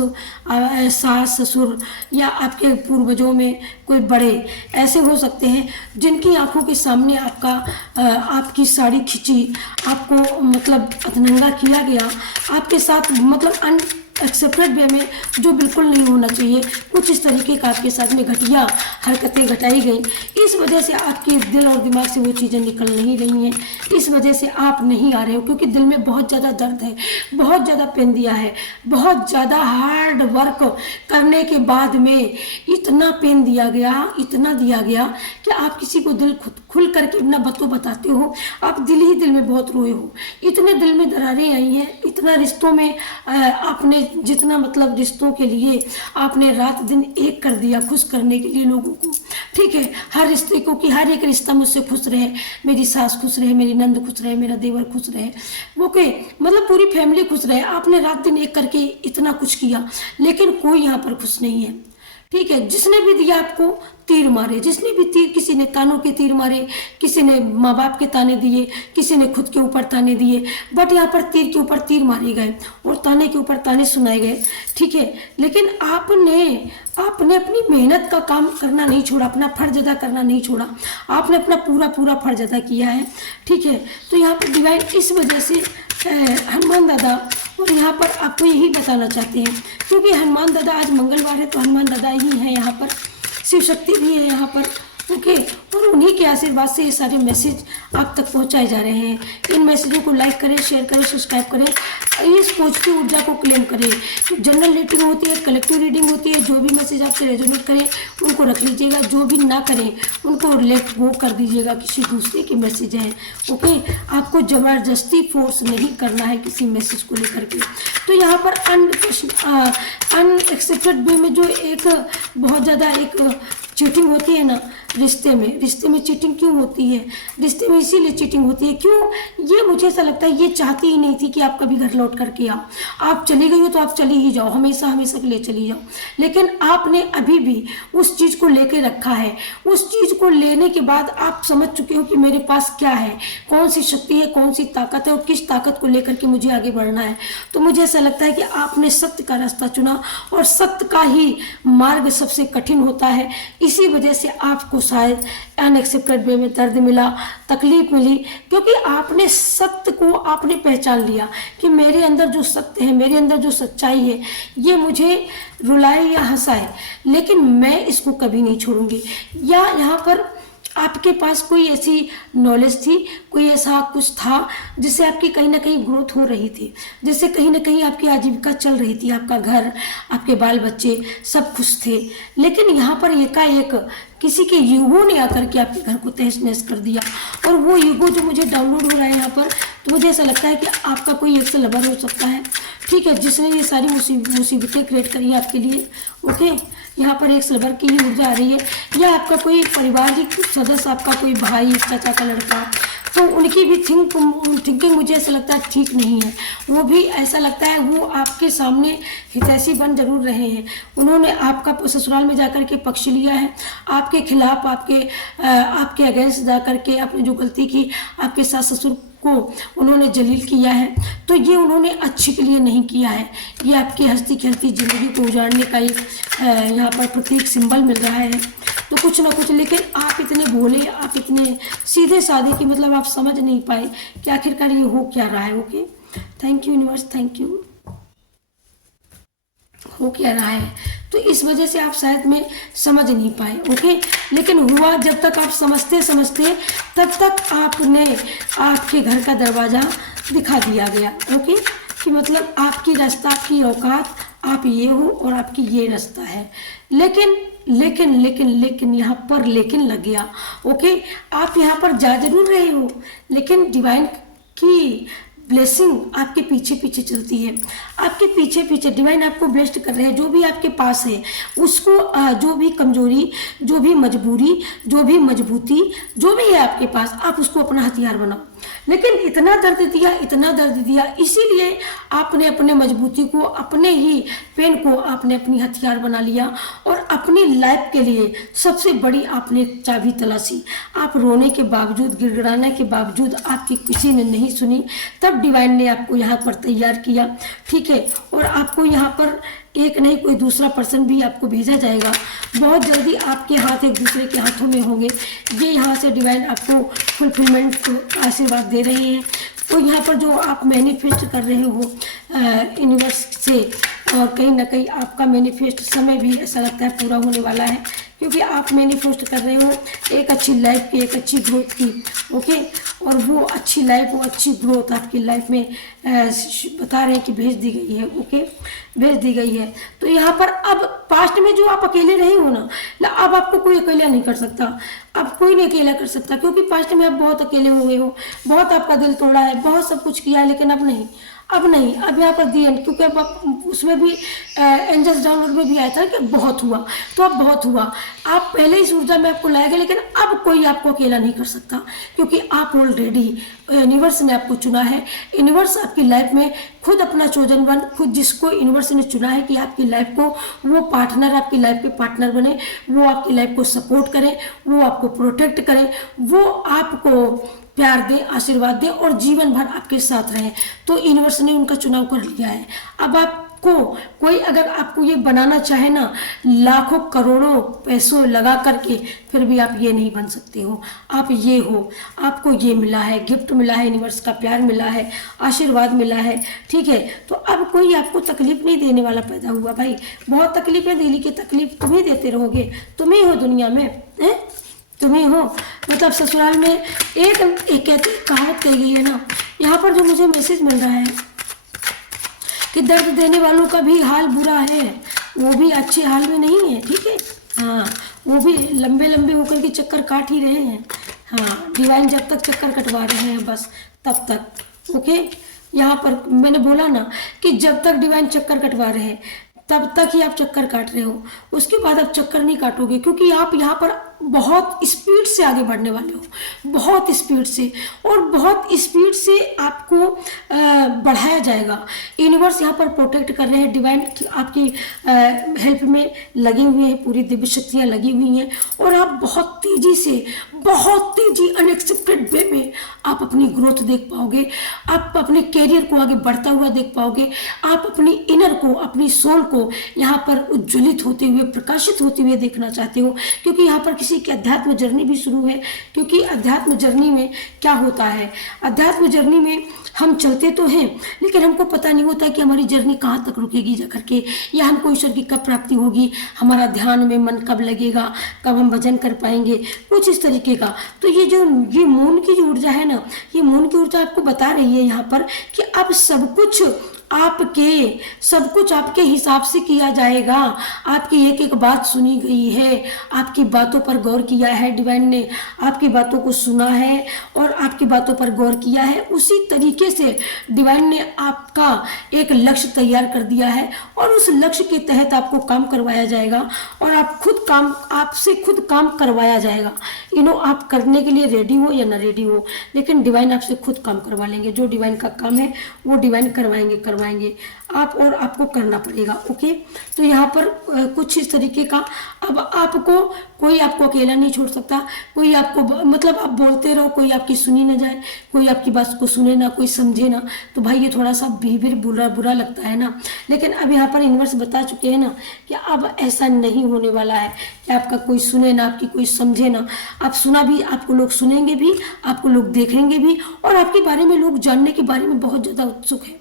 ससुर या आपके पूर्वजों में कोई बड़े ऐसे हो सकते हैं जिनकी आंखों के सामने आपकी साड़ी खींची, आपको मतलब अधनंगा किया गया, आपके साथ मतलब अनएक्सेप्टेड वे में, जो बिल्कुल नहीं होना चाहिए। कुछ इस तरीके का आपके साथ में घटिया हरकतें घटाई गई। इस वजह से आपके दिल और दिमाग से वो चीज़ें निकल नहीं रही हैं। इस वजह से आप नहीं आ रहे हो क्योंकि दिल में बहुत ज़्यादा दर्द है, बहुत ज़्यादा पेन दिया है, बहुत ज़्यादा हार्ड वर्क करने के बाद में इतना पेन दिया गया, इतना दिया गया कि आप किसी को दिल खुल करके अपना बताते हो, आप दिल ही दिल में बहुत रोए हो। इतने दिल में दरारें आई हैं, इतना रिश्तों में आपने जितना मतलब रिश्तों के लिए आपने रात दिन एक कर दिया, खुश करने के लिए लोगों को। ठीक है, हर रिश्ते को कि हर एक रिश्ता मुझसे खुश रहे, मेरी सास खुश रहे, मेरी नंद खुश रहे, मेरा देवर खुश रहे, ओके, मतलब पूरी फैमिली खुश रहे। आपने रात दिन एक करके इतना कुछ किया, लेकिन कोई यहाँ पर खुश नहीं है। ठीक है, जिसने भी दिया आपको तीर मारे, जिसने भी तीर, किसी ने तानों के तीर मारे, किसी ने माँ बाप के ताने दिए, किसी ने खुद के ऊपर ताने दिए, बट यहाँ पर तीर के ऊपर तीर मारे गए और ताने के ऊपर ताने सुनाए गए। ठीक है, लेकिन आपने अपनी मेहनत का काम करना नहीं छोड़ा, अपना फर्ज अदा करना नहीं छोड़ा, आपने अपना पूरा फर्ज अदा किया है। ठीक है, तो यहाँ पर डिवाइन इस वजह से हनुमान दादा, और यहाँ पर आपको यही बताना चाहते हैं क्योंकि हनुमान दादा, आज मंगलवार है तो हनुमान दादा ही है यहाँ पर, शिव शक्ति भी है यहाँ पर, ओके। और उन्हीं के आशीर्वाद से ये सारे मैसेज आप तक पहुंचाए जा रहे हैं। इन मैसेजों को लाइक करें, शेयर करें, सब्सक्राइब करें, इस पॉजिटिव ऊर्जा को क्लेम करें। जनरल रीडिंग होती है, कलेक्टिव रीडिंग होती है। जो भी मैसेज आपसे रेजोनेट करें उनको रख लीजिएगा, जो भी ना करें उनको लेट गो कर दीजिएगा, किसी दूसरे के मैसेज हैं। ओके, आपको ज़बरदस्ती फोर्स नहीं करना है किसी मैसेज को लेकर के। तो यहाँ पर अनएक्सेप्टेड वे में जो एक बहुत ज़्यादा एक चीटिंग होती है ना रिश्ते में चीटिंग क्यों होती है? रिश्ते में इसीलिए चीटिंग होती है। क्यों? ये मुझे ऐसा लगता है ये चाहती ही नहीं थी कि आप कभी घर लौट करके आओ। आप चली गई हो तो आप चली ही जाओ, हमेशा हमेशा के लिए चली जाओ। लेकिन आपने अभी भी उस चीज़ को लेके रखा है। उस चीज़ को लेने के बाद आप समझ चुके हो कि मेरे पास क्या है, कौन सी शक्ति है, कौन सी ताकत है और किस ताकत को लेकर के मुझे आगे बढ़ना है। तो मुझे ऐसा लगता है कि आपने सत्य का रास्ता चुना और सत्य का ही मार्ग सबसे कठिन होता है। इसी वजह से आपको शायद अनएक्सेप्टेड वे में दर्द मिला, तकलीफ मिली, क्योंकि आपने सत्य को आपने पहचान लिया कि मेरे अंदर जो सत्य है, मेरे अंदर जो सच्चाई है, ये मुझे रुलाए या हंसाए लेकिन मैं इसको कभी नहीं छोड़ूंगी। या यहाँ पर आपके पास कोई ऐसी नॉलेज थी, कोई ऐसा कुछ था जिससे आपकी कहीं ना कहीं ग्रोथ हो रही थी, जिससे कहीं ना कहीं आपकी आजीविका चल रही थी, आपका घर, आपके बाल बच्चे सब खुश थे। लेकिन यहाँ पर एकाएक किसी के ईगो ने आकर के आपके घर को तहस नहस कर दिया। और वो ईगो जो मुझे डाउनलोड हो रहा है यहाँ पर, तो मुझे ऐसा लगता है कि आपका कोई एक से लवर हो सकता है, ठीक है, जिसने ये सारी मुसीबतें क्रिएट करी है आपके लिए। ओके, यहाँ पर एक स्लवर की ही ऊर्जा आ रही है, या आपका कोई पारिवारिक सदस्य, आपका कोई भाई, चाचा का लड़का, तो उनकी भी थिंकिंग मुझे ऐसा लगता है ठीक नहीं है। वो भी ऐसा लगता है वो आपके सामने हितैषी बन जरूर रहे हैं। उन्होंने आपका ससुराल में जाकर के पक्ष लिया है, आपके खिलाफ, आपके अगेंस्ट जाकर के आपने जो गलती की, आपके सास ससुर को उन्होंने जलील किया है। तो ये उन्होंने अच्छे के लिए नहीं किया है, ये आपकी हंसती खेलती ज़िंदगी को उजाड़ने का एक यहाँ पर प्रतीक सिंबल मिल रहा है। तो कुछ ना कुछ, लेकिन आप इतने भोले, आप इतने सीधे साधे कि मतलब आप समझ नहीं पाए कि आखिरकार ये हो क्या रहा है। Okay, thank you universe, thank you. हो क्या रहा है, तो इस वजह से आप शायद में समझ नहीं पाए। ओके, लेकिन हुआ जब तक आप समझते तब तक आपने आपके घर का दरवाज़ा दिखा दिया गया। ओके, कि मतलब आपकी रास्ता, आपकी औकात, आप ये हो और आपकी ये रास्ता है। लेकिन लेकिन लेकिन लेकिन यहाँ पर लेकिन लग गया। ओके, आप यहाँ पर जा जरूर रहे हो, लेकिन डिवाइन की ब्लेसिंग आपके पीछे पीछे चलती है, आपके पीछे पीछे डिवाइन आपको ब्लेस्ड कर रहे हैं। जो भी आपके पास है उसको, जो भी कमजोरी, जो भी मजबूरी, जो भी मजबूती, जो भी है आपके पास, आप उसको अपना हथियार बनाओ। लेकिन इतना दर्द दिया, इसीलिए आपने अपने मजबूती को, अपने ही पेन को आपने अपनी हथियार बना लिया और अपनी लाइफ के लिए सबसे बड़ी आपने चाबी तलाशी। आप रोने के बावजूद, गिड़गिड़ाने के बावजूद आपकी किसी ने नहीं सुनी, तब डिवाइन ने आपको यहाँ पर तैयार किया, ठीक है। और आपको यहाँ पर एक नहीं कोई दूसरा पर्सन भी आपको भेजा जाएगा। बहुत जल्दी आपके हाथ एक दूसरे के हाथों में होंगे। ये यहाँ से डिवाइन आपको फुलफिलमेंट का आशीर्वाद दे रहे हैं। तो यहाँ पर जो आप मैनिफेस्ट कर रहे हो यूनिवर्स से, और कहीं ना कहीं आपका मैनिफेस्ट समय भी ऐसा लगता है पूरा होने वाला है, क्योंकि आप मैनिफेस्ट कर रहे हो एक अच्छी लाइफ की, एक अच्छी ग्रोथ की। ओके, और वो अच्छी लाइफ, वो अच्छी ग्रोथ आपकी लाइफ में बता रहे हैं कि भेज दी गई है। ओके, भेज दी गई है। तो यहाँ पर अब पास्ट में जो आप अकेले रहे हो ना, अब आपको कोई अकेला नहीं कर सकता, अब कोई नहीं अकेला कर सकता, क्योंकि पास्ट में आप बहुत अकेले हुए हो, बहुत आपका दिल तोड़ा है, बहुत सब कुछ किया है, लेकिन अब नहीं, अब यहाँ पर दी एंड। क्योंकि अब उसमें भी एंजल्स डाउनलोड में भी आया था कि बहुत हुआ, तो अब बहुत हुआ। आप पहले इस ऊर्जा में आपको लाया गया, लेकिन अब कोई आपको अकेला नहीं कर सकता, क्योंकि आप ऑलरेडी यूनिवर्स ने आपको चुना है। यूनिवर्स आपकी लाइफ में खुद अपना चोजन वन, खुद जिसको यूनिवर्स ने चुना है कि आपकी लाइफ को वो पार्टनर, आपकी लाइफ के पार्टनर बने, वो आपकी लाइफ को सपोर्ट करें, वो आपको प्रोटेक्ट करें, वो आपको प्यार दे, आशीर्वाद दे और जीवन भर आपके साथ रहे। तो यूनिवर्स ने उनका चुनाव कर लिया है। अब आपको कोई अगर आपको ये बनाना चाहे ना, लाखों करोड़ों पैसों लगा करके, फिर भी आप ये नहीं बन सकते हो। आप ये हो, आपको ये मिला है, गिफ्ट मिला है, यूनिवर्स का प्यार मिला है, आशीर्वाद मिला है, ठीक है। तो अब कोई आपको तकलीफ नहीं देने वाला पैदा हुआ भाई। बहुत तकलीफें दिली की तकलीफ तुम ही देते रहोगे, तुम ही हो दुनिया में, है तुम ही हो। मतलब ससुराल में एक कहते कहावत कही गई है ना, यहाँ पर जो मुझे मैसेज मिल रहा है कि दर्द देने वालों का भी हाल बुरा है, वो भी अच्छे हाल में नहीं है, ठीक है। हाँ, वो भी लंबे लंबे होकर के चक्कर काट ही रहे हैं। हाँ, डिवाइन जब तक चक्कर कटवा रहे हैं बस तब तक। ओके, यहाँ पर मैंने बोला ना कि जब तक डिवाइन चक्कर कटवा रहे हैं तब तक ही आप चक्कर काट रहे हो, उसके बाद आप चक्कर नहीं काटोगे, क्योंकि आप यहाँ पर बहुत स्पीड से आगे बढ़ने वाले हो, बहुत स्पीड से, और बहुत स्पीड से आपको बढ़ाया जाएगा। यूनिवर्स यहाँ पर प्रोटेक्ट कर रहे हैं, डिवाइन आपकी हेल्प में लगे हुए हैं, पूरी दिव्य शक्तियाँ लगी हुई हैं, और आप बहुत तेजी अनएक्सपेक्टेड वे में आप अपनी ग्रोथ देख पाओगे, आप अपने कैरियर को आगे बढ़ता हुआ देख पाओगे, आप अपनी इनर को, अपनी सोल को यहाँ पर उज्ज्वलित होते हुए, प्रकाशित होते हुए देखना चाहते हो, क्योंकि यहाँ पर किसी की अध्यात्म जर्नी भी शुरू है। क्योंकि अध्यात्म जर्नी में क्या होता है, अध्यात्म जर्नी में हम चलते तो हैं लेकिन हमको पता नहीं होता कि हमारी जर्नी कहाँ तक रुकेगी जा करके, या हमको ईश्वर की कब प्राप्ति होगी, हमारा ध्यान में मन कब लगेगा, कब हम भजन कर पाएंगे, कुछ इस तरीके का। तो ये मून की जो ऊर्जा है ना, ये मून की ऊर्जा आपको बता रही है यहाँ पर कि अब सब कुछ आपके हिसाब से किया जाएगा। आपकी एक एक बात सुनी गई है, आपकी बातों पर गौर किया है, डिवाइन ने आपकी बातों को सुना है और आपकी बातों पर गौर किया है। उसी तरीके से डिवाइन ने आपका एक लक्ष्य तैयार कर दिया है और उस लक्ष्य के तहत आपको काम करवाया जाएगा और आपसे खुद काम करवाया जाएगा। आप करने के लिए रेडी हो या ना रेडी हो, लेकिन डिवाइन आपसे खुद काम करवा लेंगे। जो डिवाइन का काम है वो डिवाइन करवाएंगे आप, और आपको करना पड़ेगा। ओके, तो यहाँ पर कुछ इस तरीके का। अब कोई आपको अकेला नहीं छोड़ सकता, कोई आपको मतलब आप बोलते रहो, कोई आपकी सुनी ना जाए, कोई आपकी बात को सुने ना, कोई समझे ना, तो भाई ये थोड़ा सा बिहेवियर बुरा लगता है ना। लेकिन अब यहाँ पर यूनिवर्स बता चुके हैं ना कि अब ऐसा नहीं होने वाला है कि आपका कोई सुने ना, आपकी कोई समझे ना। आप सुना भी, आपको लोग सुनेंगे भी, आपको लोग देखेंगे भी, और आपके बारे में लोग जानने के बारे में बहुत ज़्यादा उत्सुक है।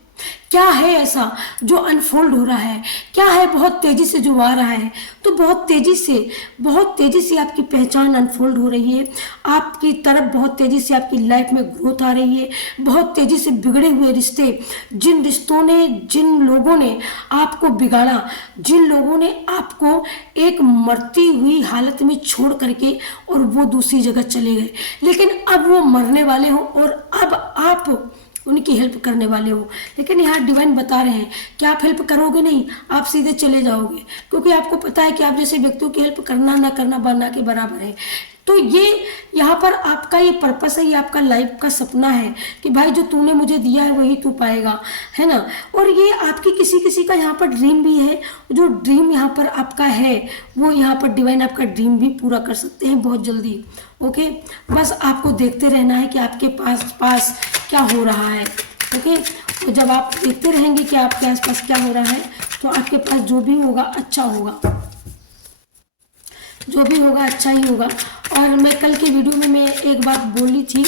क्या है ऐसा जो अनफोल्ड हो रहा है, क्या है बहुत तेजी से जो आ रहा है। तो बहुत तेजी से आपकी पहचान अनफोल्ड हो रही है, आपकी तरफ बहुत तेजी से आपकी लाइफ में ग्रोथ आ रही है। बहुत तेजी से बिगड़े हुए रिश्ते, जिन लोगों ने आपको बिगाड़ा, जिन लोगों ने आपको एक मरती हुई हालत में छोड़ करके और वो दूसरी जगह चले गए, लेकिन अब वो मरने वाले हो और अब आप उनकी हेल्प करने वाले हो। लेकिन यहाँ डिवाइन बता रहे हैं कि आप हेल्प करोगे नहीं, आप सीधे चले जाओगे, क्योंकि आपको पता है कि आप जैसे व्यक्तियों की हेल्प करना ना करना ना के बराबर है। तो ये यहाँ पर आपका ये पर्पस है, ये आपका लाइफ का सपना है कि भाई जो तूने मुझे दिया है वही तू पाएगा, है ना। और ये आपकी किसी का यहाँ पर ड्रीम भी है। जो ड्रीम यहाँ पर आपका है वो यहाँ पर डिवाइन आपका ड्रीम भी पूरा कर सकते हैं बहुत जल्दी। ओके, बस आपको देखते रहना है कि आपके पास क्या हो रहा है। ओके, तो जब आप देखते रहेंगे कि आपके आसपास क्या हो रहा है तो आपके पास जो भी होगा अच्छा होगा, जो भी होगा अच्छा ही होगा। और मैं कल की वीडियो में मैं एक बात बोली थी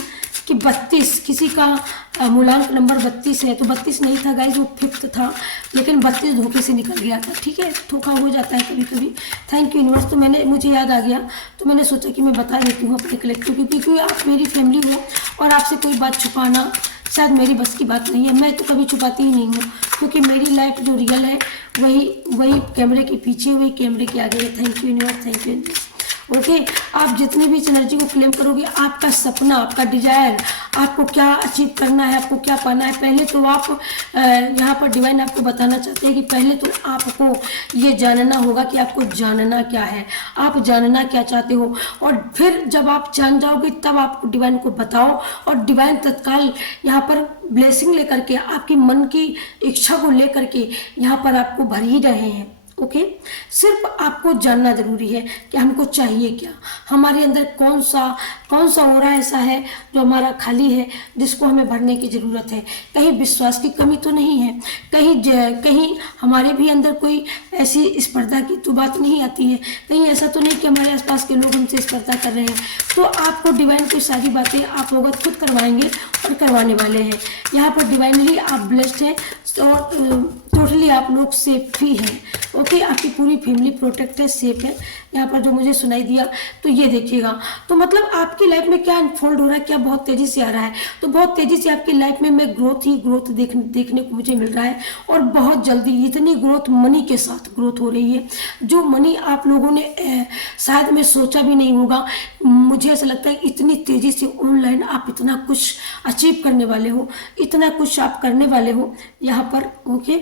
कि 32 किसी का मूलांक नंबर 32 है, तो 32 नहीं था गाइस, वो 5th था, लेकिन 32 धोखे से निकल गया था। ठीक है, धोखा हो जाता है कभी कभी। Thank you universe. तो मुझे याद आ गया तो मैंने सोचा कि मैं बता देती हूँ अपने कलेक्टिव, क्योंकि आप मेरी फैमिली हो और आपसे कोई बात छुपाना शायद मेरी बस की बात नहीं है। मैं तो कभी छुपाती ही नहीं हूँ, क्योंकि मेरी लाइफ जो रियल है वही कैमरे के पीछे, वही कैमरे के आगे है। Thank you universe, thank you universe. Okay, आप जितनी भी इस एनर्जी को क्लेम करोगे, आपका सपना, आपका डिजायर, आपको क्या अचीव करना है, आपको क्या पाना है, पहले तो आप यहाँ पर डिवाइन आपको बताना चाहते हैं कि पहले तो आपको ये जानना होगा कि आपको जानना क्या है, आप जानना क्या चाहते हो। और फिर जब आप जान जाओगे तब आप डिवाइन को बताओ, और डिवाइन तत्काल यहाँ पर ब्लेसिंग लेकर के, आपकी मन की इच्छा को लेकर के यहाँ पर आपको भर ही रहे हैं। ओके, सिर्फ आपको जानना जरूरी है कि हमको चाहिए क्या, हमारे अंदर कौन सा ओरा ऐसा है जो हमारा खाली है, जिसको हमें भरने की ज़रूरत है। कहीं विश्वास की कमी तो नहीं है, कहीं हमारे भी अंदर कोई ऐसी स्पर्धा की तो बात नहीं आती है, कहीं ऐसा तो नहीं कि हमारे आसपास के लोग हमसे स्पर्धा कर रहे हैं। तो आपको डिवाइन को सारी बातें आप अवगत खुद करवाएंगे और करवाने वाले हैं। यहाँ पर डिवाइनली आप ब्लेस्ड हैं और टोटली आप लोग सेफ भी हैं। ओके, आपकी पूरी फैमिली प्रोटेक्ट है, सेफ है। यहाँ पर जो मुझे सुनाई दिया तो ये देखिएगा, तो मतलब आपकी लाइफ में क्या अनफोल्ड हो रहा है, क्या बहुत तेजी से आ रहा है, तो बहुत तेजी से आपकी लाइफ में मैं ग्रोथ ही ग्रोथ देखने को मुझे मिल रहा है। और बहुत जल्दी इतनी ग्रोथ मनी के साथ ग्रोथ हो रही है, जो मनी आप लोगों ने शायद में सोचा भी नहीं होगा। मुझे ऐसा लगता है इतनी तेजी से ऑनलाइन आप इतना कुछ अचीव करने वाले हो, इतना कुछ आप करने वाले हो यहाँ पर। ओके,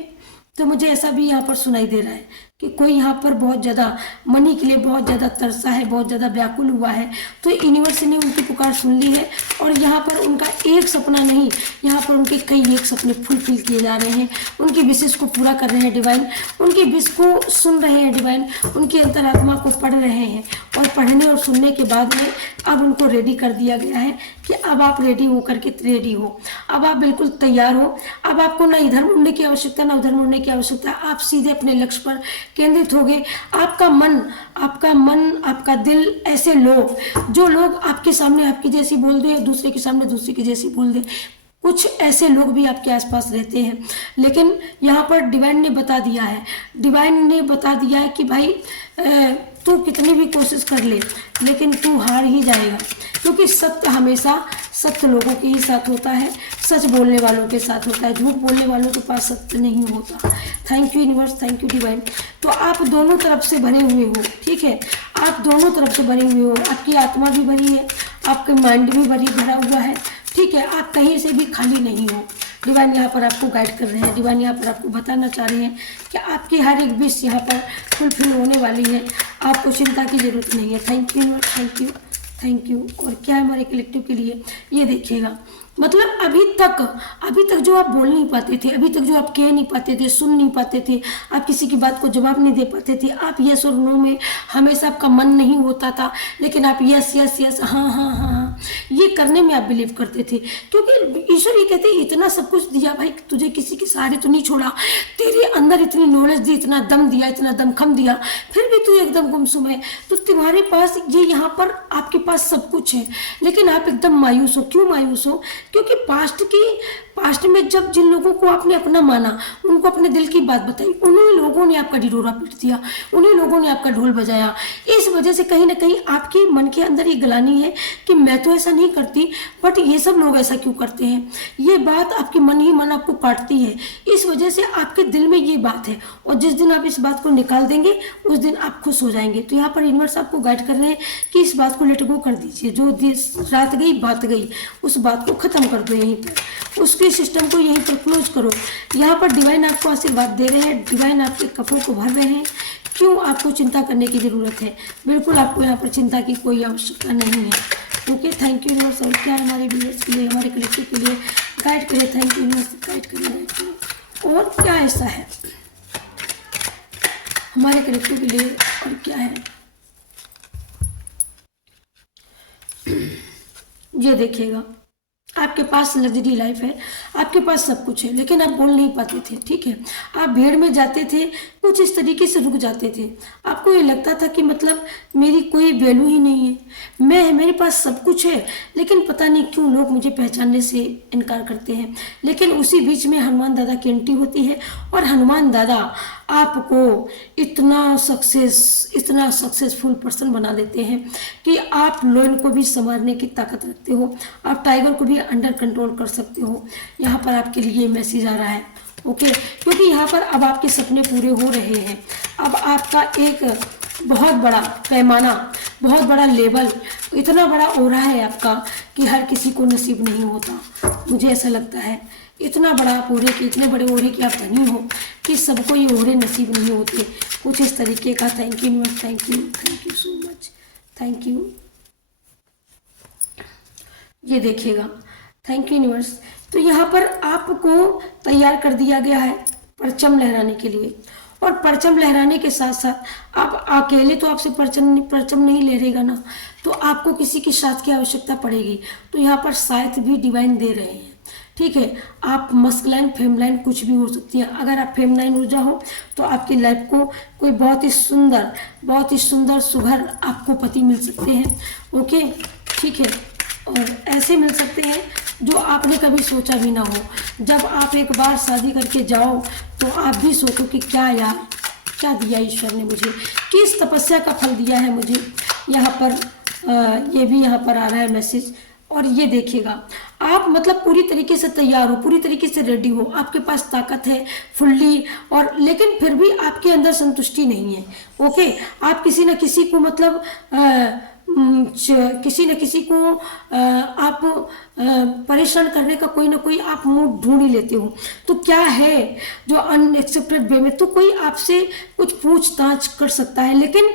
तो मुझे ऐसा भी यहाँ पर सुनाई दे रहा है कि कोई यहाँ पर बहुत ज़्यादा मनी के लिए बहुत ज़्यादा तरसा है, बहुत ज़्यादा व्याकुल हुआ है, तो यूनिवर्स ने उनकी पुकार सुन ली है। और यहाँ पर उनका एक सपना नहीं, यहाँ पर उनके कई एक सपने फुलफिल किए जा रहे हैं, उनकी विशेष को पूरा कर रहे हैं डिवाइन, उनकी विश को सुन रहे हैं डिवाइन, उनकी अंतरात्मा को पढ़ रहे हैं। और पढ़ने और सुनने के बाद में अब उनको रेडी कर दिया गया है कि अब आप रेडी होकर के रेडी हो, अब आप बिल्कुल तैयार हो। अब आपको ना इधर मुड़ने की आवश्यकता ना उधर मुड़ने की आवश्यकता, आप सीधे अपने लक्ष्य पर केंद्रित हो गए। आपका मन आपका दिल, ऐसे लोग जो लोग आपके सामने आपकी जैसी बोल दे, दूसरे के सामने दूसरे की जैसी बोल दे, कुछ ऐसे लोग भी आपके आसपास रहते हैं। लेकिन यहाँ पर डिवाइन ने बता दिया है, डिवाइन ने बता दिया है कि भाई तू कितनी भी कोशिश कर ले लेकिन तू हार ही जाएगा, क्योंकि सत्य हमेशा सत्य लोगों के ही साथ होता है, सच बोलने वालों के साथ होता है, झूठ बोलने वालों के पास सत्य नहीं होता। Thank you universe, thank you divine. तो आप दोनों तरफ से भरे हुए हो, ठीक है, आप दोनों तरफ से भरे हुए हो, आपकी आत्मा भी भरी है, आपके माइंड भी भरा हुआ है, ठीक है, आप कहीं से भी खाली नहीं हो। डिवाइन यहाँ पर आपको गाइड कर रहे हैं, डिवाइन यहाँ पर आपको बताना चाह रहे हैं कि आपकी हर एक विश यहाँ पर फुलफिल होने वाली है, आपको चिंता की जरूरत नहीं है। Thank you universe, thank you, thank you. और क्या है हमारे कलेक्टिव के लिए, ये देखिएगा, मतलब अभी तक जो आप बोल नहीं पाते थे, अभी तक जो आप कह नहीं पाते थे, सुन नहीं पाते थे, आप किसी की बात को जवाब नहीं दे पाते थे, आप यस और नो में हमेशा आपका मन नहीं होता था, लेकिन आप यस यस यस हाँ हाँ हाँ हाँ ये करने में आप बिलीव करते थे, क्योंकि ईश्वर ये कहते हैं इतना सब कुछ दिया भाई, तुझे किसी के सहारे तो नहीं छोड़ा, तेरे अंदर इतनी नॉलेज दी, इतना दम दिया, इतना दमखम दिया, फिर भी तू एकदम गुमसुम है। तो तुम्हारे पास ये यहाँ पर आपके पास सब कुछ है, लेकिन आप एकदम मायूस हो। क्यों मायूस हो? क्योंकि पास्ट में जब जिन लोगों को आपने अपना माना, उनको अपने दिल की बात बताई, उन्हीं लोगों ने आपका ढिढोरा पीट दिया, उन्हीं लोगों ने आपका ढोल बजाया। इस वजह से कहीं ना कहीं आपके मन के अंदर ये ग्लानि है कि मैं तो ऐसा नहीं करती, बट ये सब लोग ऐसा क्यों करते हैं। ये बात आपके मन ही मन आपको काटती है, इस वजह से आपके दिल में ये बात है। और जिस दिन आप इस बात को निकाल देंगे उस दिन आप खुश हो जाएंगे। तो यहाँ पर यूनिवर्स आपको गाइड कर रहे हैं कि इस बात को लेट गो कर दीजिए, जो रात गई बात गई, उस बात को खत्म कर दो, यहीं पर उसके सिस्टम को यहीं पर क्लोज करो। यहाँ पर डिवाइन आपको आशीर्वाद दे रहे हैं, डिवाइन आपके कपड़ों को भर रहे हैं। क्यों आपको चिंता करने की जरूरत है? बिल्कुल आपको यहाँ पर चिंता की कोई आवश्यकता नहीं है। Okay, thank you universe. और क्या हमारे व्यूअर्स के लिए, हमारे कलेक्टिव के लिए गाइड करें, थैंक यू यूनिवर्स, गाइड करें। और क्या ऐसा है हमारे कलेक्टिव के लिए, और क्या है ये देखिएगा, आपके पास लग्जरी लाइफ है, आपके पास सब कुछ है, लेकिन आप बोल नहीं पाते थे, ठीक है। आप भीड़ में जाते थे, कुछ इस तरीके से रुक जाते थे, आपको ये लगता था कि मतलब मेरी कोई वैल्यू ही नहीं है, मेरे पास सब कुछ है, लेकिन पता नहीं क्यों लोग मुझे पहचानने से इनकार करते हैं। लेकिन उसी बीच में हनुमान दादा की एंट्री होती है, और हनुमान दादा आपको इतना सक्सेसफुल पर्सन बना देते हैं कि आप लोयन को भी संभालने की ताकत रखते हो, आप टाइगर को भी अंडर कंट्रोल कर सकते हो। यहाँ पर आपके लिए मैसेज आ रहा है, ओके, क्योंकि यहाँ पर अब आपके सपने पूरे हो रहे हैं। अब आपका एक बहुत बड़ा पैमाना, बहुत बड़ा लेवल, इतना बड़ा ओरा है आपका कि हर किसी को नसीब नहीं होता। मुझे ऐसा लगता है इतना बड़ा आप ओरे के, इतने बड़े ओरे के आप धनी हो कि सबको ये ओरे नसीब नहीं होते, कुछ इस तरीके का। Thank you, thank you so much, thank you. ये देखिएगा, थैंक यू यूनिवर्स। तो यहाँ पर आपको तैयार कर दिया गया है परचम लहराने के लिए, और परचम लहराने के साथ साथ आप अकेले तो आपसे परचम नहीं लहरेगा ना, तो आपको किसी के साथ की आवश्यकता पड़ेगी। तो यहाँ पर साथ भी डिवाइन दे रहे हैं, ठीक है। आप मस्कुलाइन फेमलाइन कुछ भी हो सकती है। अगर आप फेमलाइन ऊर्जा हो तो आपकी लाइफ को कोई बहुत ही सुंदर सुघर आपको पति मिल सकते हैं, ओके, ठीक है। और ऐसे मिल सकते हैं जो आपने कभी सोचा भी ना हो। जब आप एक बार शादी करके जाओ तो आप भी सोचो कि क्या यार, क्या दिया ईश्वर ने मुझे, किस तपस्या का फल दिया है मुझे। यहाँ पर ये भी यहाँ पर आ रहा है मैसेज। और ये देखिएगा, आप मतलब पूरी तरीके से तैयार हो, पूरी तरीके से रेडी हो, आपके पास ताकत है फुल्ली, और लेकिन फिर भी आपके अंदर संतुष्टि नहीं है। ओके, आप किसी न किसी को मतलब किसी न किसी को आप परेशान करने का कोई ना कोई आप मूड ढूंढ ही लेते हो। तो क्या है जो अनएक्सपेक्टेड वे में, तो कोई आपसे कुछ पूछताछ कर सकता है, लेकिन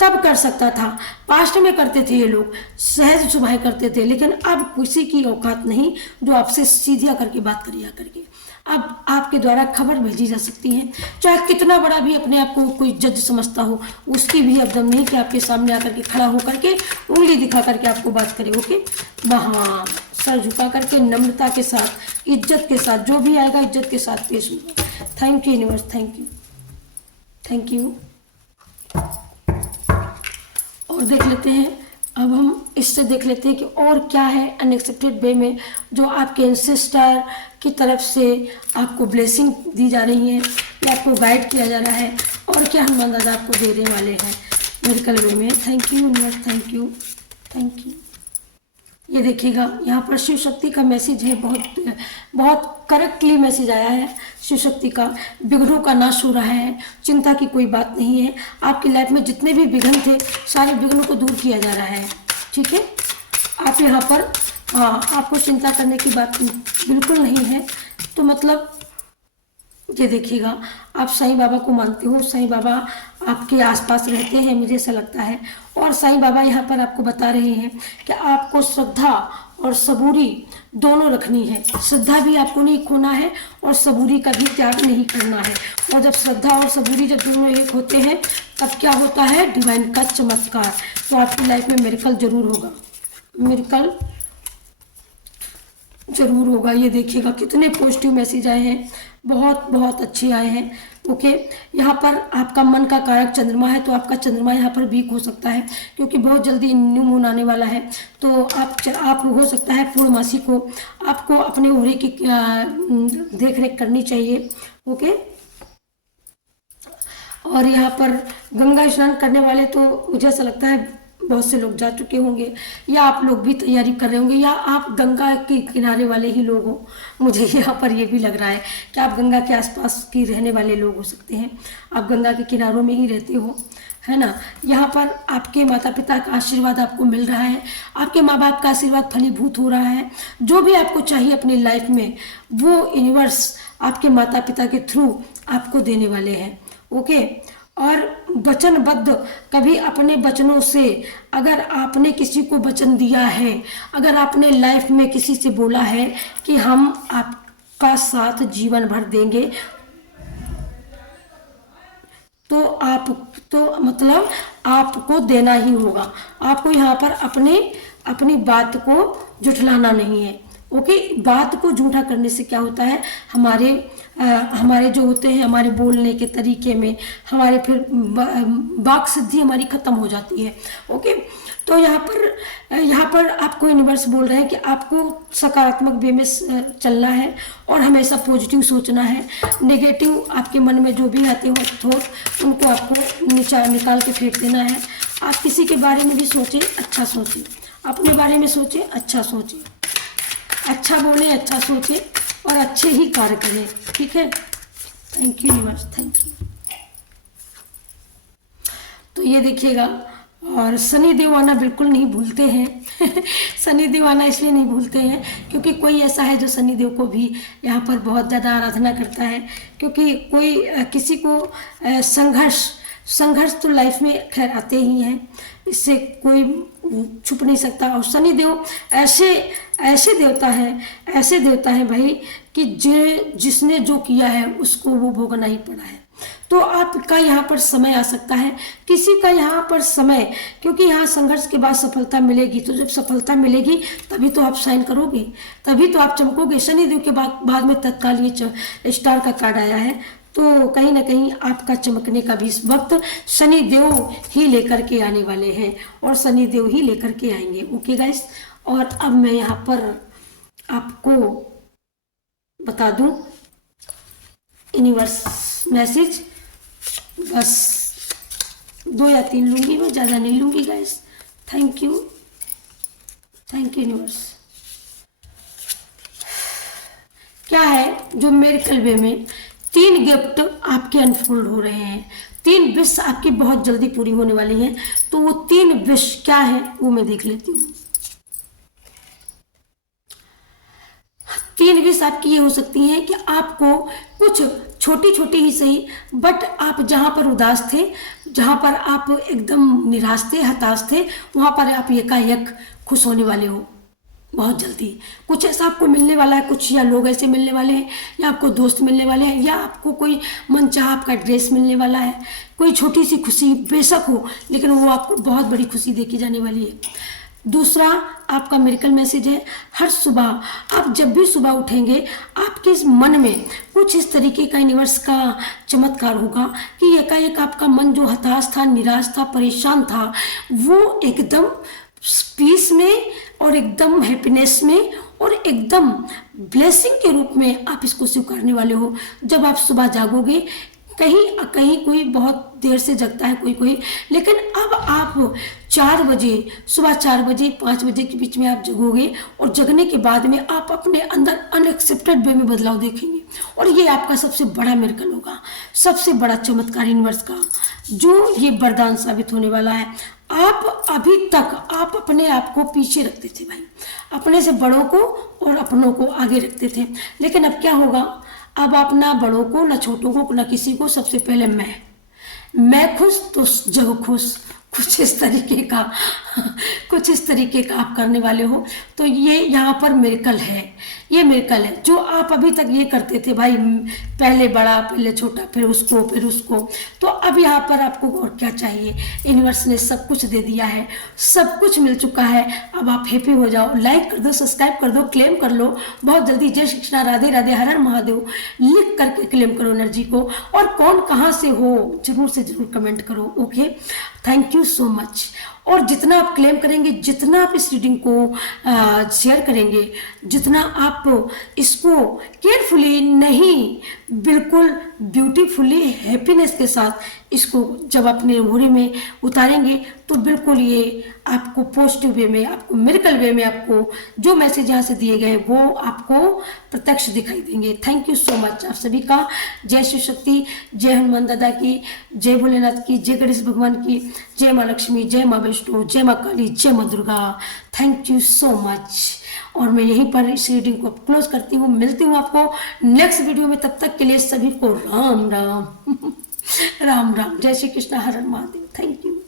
तब कर सकता था, पास्ट में करते थे ये लोग, सहज सुभाव करते थे, लेकिन अब किसी की औकात नहीं जो आपसे सीधा करके बात करिया करके। अब आपके द्वारा खबर भेजी जा सकती है, चाहे कितना बड़ा भी अपने आप को कोई जज समझता हो, उसकी भी अब दम नहीं कि आपके सामने आकर के खड़ा होकर के उंगली दिखा करके आपको बात करे। ओके, वहाँ सर झुका करके नम्रता के साथ, इज्जत के साथ, जो भी आएगा इज्जत के साथ पेश होगा। Thank you universe, thank you, thank you. और देख लेते हैं, अब हम इससे देख लेते हैं कि और क्या है अनएक्सपेक्टेड वे में जो आपके एंसेस्टर की तरफ से आपको ब्लेसिंग दी जा रही है या आपको गाइड किया जा रहा है, और क्या हनुमान दादा आपको देने वाले हैं मेडिकल वे में। Thank you universe, thank you, thank you. ये देखिएगा, यहाँ पर शिव शक्ति का मैसेज है, बहुत बहुत करेक्टली मैसेज आया है शिव शक्ति का। विघ्नों का नाश हो रहा है, चिंता की कोई बात नहीं है। आपकी लाइफ में जितने भी विघ्न थे, सारे विघ्नों को दूर किया जा रहा है। ठीक है, आप यहाँ पर आपको चिंता करने की बात बिल्कुल नहीं है। तो मतलब ये देखिएगा, आप साईं बाबा को मानते हो, साईं बाबा आपके आसपास रहते हैं, मुझे ऐसा लगता है। और साईं बाबा यहाँ पर आपको बता रहे हैं कि आपको श्रद्धा और सबूरी दोनों रखनी है। श्रद्धा भी आपको नहीं खोना है और सबूरी का भी त्याग नहीं करना है। और जब श्रद्धा और सबूरी जब दोनों एक होते हैं, तब क्या होता है, डिवाइन का चमत्कार। तो आपकी लाइफ में मिरेकल जरूर होगा, मिरेकल जरूर होगा। ये देखिएगा कितने पॉजिटिव मैसेज आए हैं, बहुत बहुत अच्छे आए हैं। ओके, यहाँ पर आपका मन का कारक चंद्रमा है, तो आपका चंद्रमा यहाँ पर वीक हो सकता है, क्योंकि बहुत जल्दी न्यू मून आने वाला है। तो आप हो सकता है पूर्णमासी को आपको अपने ओरे की देख रेख करनी चाहिए। ओके, और यहाँ पर गंगा स्नान करने वाले, तो मुझे ऐसा लगता है बहुत से लोग जा चुके होंगे, या आप लोग भी तैयारी कर रहे होंगे, या आप गंगा के किनारे वाले ही लोग हो। मुझे यहाँ पर ये भी लग रहा है कि आप गंगा के आसपास की रहने वाले लोग हो सकते हैं, आप गंगा के किनारों में ही रहते हो, है ना। यहाँ पर आपके माता पिता का आशीर्वाद आपको मिल रहा है, आपके माँ बाप का आशीर्वाद फलीभूत हो रहा है। जो भी आपको चाहिए अपनी लाइफ में, वो यूनिवर्स आपके माता पिता के थ्रू आपको देने वाले हैं। ओके, और वचनबद्ध, कभी अपने वचनों से, अगर आपने किसी को वचन दिया है, अगर आपने लाइफ में किसी से बोला है कि हम आपका साथ जीवन भर देंगे, तो मतलब आपको देना ही होगा। आपको यहाँ पर अपनी बात को झुठलाना नहीं है। ओके, बात को झूठा करने से क्या होता है, हमारे जो होते हैं, हमारे बोलने के तरीके में हमारे फिर वाक सिद्धि हमारी खत्म हो जाती है। ओके, तो यहाँ पर आपको यूनिवर्स बोल रहे हैं कि आपको सकारात्मक वे में चलना है और हमेशा पॉजिटिव सोचना है। नेगेटिव आपके मन में जो भी आते हो थॉट, उनको आपको निकाल के फेंक देना है। आप किसी के बारे में भी सोचें, अच्छा सोचें, अपने बारे में सोचें, अच्छा सोचें, अच्छा बोले, अच्छा सोचे और अच्छे ही कार्य करें। ठीक है, thank you universe, thank you. तो ये देखिएगा, और शनि देव आना बिल्कुल नहीं भूलते हैं शनि देव आना इसलिए नहीं भूलते हैं क्योंकि कोई ऐसा है जो शनि देव को भी यहाँ पर बहुत ज़्यादा आराधना करता है। क्योंकि कोई किसी को संघर्ष तो लाइफ में खैर आते ही हैं, इससे कोई छुप नहीं सकता। और शनि देव ऐसे देवता है भाई कि जिसने जो किया है उसको वो भोगना ही पड़ा है। तो आपका यहाँ पर समय आ सकता है, किसी का यहाँ पर समय, क्योंकि यहाँ संघर्ष के बाद सफलता मिलेगी। तो जब सफलता मिलेगी तभी तो आप साइन करोगे, तभी तो आप चमकोगे। शनिदेव के बाद में तत्काल ये स्टार का कार्ड आया है, तो कहीं ना कहीं आपका चमकने का भी इस वक्त शनिदेव ही लेकर के आने वाले हैं और शनिदेव ही लेकर के आएंगे। ओके गाइस, और अब मैं यहाँ पर आपको बता दूं यूनिवर्स मैसेज बस 2 या 3 लूँगी मैं, ज़्यादा नहीं लूँगी गाइस। Thank you universe. क्या है जो मेरिकल वे में 3 गिफ्ट आपके अनफोल्ड हो रहे हैं, 3 विश आपकी बहुत जल्दी पूरी होने वाली हैं। तो वो 3 विश क्या है वो मैं देख लेती हूँ। 3 विश आपकी ये हो सकती हैं कि आपको कुछ छोटी छोटी ही सही, बट आप जहाँ पर उदास थे, जहाँ पर आप एकदम निराश थे, हताश थे, वहाँ पर आप एकाएक खुश होने वाले हो बहुत जल्दी। कुछ ऐसा आपको मिलने वाला है, कुछ या लोग ऐसे मिलने वाले हैं, या आपको दोस्त मिलने वाले हैं, या आपको कोई मनचाहा आपका ड्रेस मिलने वाला है। कोई छोटी सी खुशी बेशक हो, लेकिन वो आपको बहुत बड़ी खुशी देके जाने वाली है। दूसरा आपका मिरेकल मैसेज है, हर सुबह आप जब भी सुबह उठेंगे, आपके इस मन में कुछ इस तरीके का यूनिवर्स का चमत्कार होगा कि एकाएक आपका मन जो हताश था, निराश था, परेशान था, वो एकदम पीस में और एकदम हैप्पीनेस में और एकदम ब्लेसिंग के रूप में आप इसको स्वीकारने वाले हो। जब आप सुबह जागोगे, कहीं कोई बहुत देर से जगता है कोई, लेकिन अब आप 4 बजे, सुबह 4 बजे 5 बजे के बीच में आप जगोगे, और जगने के बाद में आप अपने अंदर अनएक्सेप्टेड वे में बदलाव देखेंगे। और ये आपका सबसे बड़ा मिरेकल होगा, सबसे बड़ा चमत्कार यूनिवर्स का, जो ये वरदान साबित होने वाला है। आप अभी तक आप अपने आप को पीछे रखते थे भाई, अपने से बड़ों को और अपनों को आगे रखते थे, लेकिन अब क्या होगा, अब आप ना बड़ों को, ना छोटों को, ना किसी को, सबसे पहले मैं खुश तो जग खुश, कुछ इस तरीके का आप करने वाले हो। तो ये यहाँ पर मिरेकल है, ये मिरेकल है। जो आप अभी तक ये करते थे भाई, पहले बड़ा पहले छोटा, फिर उसको, तो अब यहाँ पर आपको और क्या चाहिए। यूनिवर्स ने सब कुछ दे दिया है, सब कुछ मिल चुका है। अब आप हैप्पी हो जाओ, लाइक कर दो, सब्सक्राइब कर दो, क्लेम कर लो बहुत जल्दी। जय श्री कृष्णा, राधे राधे, हर हर महादेव लिख करके क्लेम करो एनर्जी को। और कौन कहाँ से हो जरूर से जरूर कमेंट करो। Okay, thank you so much. और जितना आप क्लेम करेंगे, जितना आप इस रीडिंग को शेयर करेंगे, जितना आप इसको केयरफुली नहीं, बिल्कुल ब्यूटीफुली हैप्पीनेस के साथ इसको जब अपने ओरे में उतारेंगे, तो बिल्कुल ये आपको पॉजिटिव वे में, आपको मिरेकल वे में, आपको जो मैसेज यहाँ से दिए गए वो आपको प्रत्यक्ष दिखाई देंगे। थैंक यू सो मच आप सभी का। जय शिव शक्ति, जय हनुमान दादा की, जय भोलेनाथ की, जय गणेश भगवान की, जय माँ लक्ष्मी, जय माँ वैष्णो, जय माँ काली, जय माँ Durga. Thank you so much. और मैं यहीं पर इस रीडिंग को क्लोज करती हूँ। मिलती हूँ आपको नेक्स्ट वीडियो में, तब तक के लिए सभी को राम राम राम राम। जय श्री कृष्ण, हर हर महादेव। Thank you.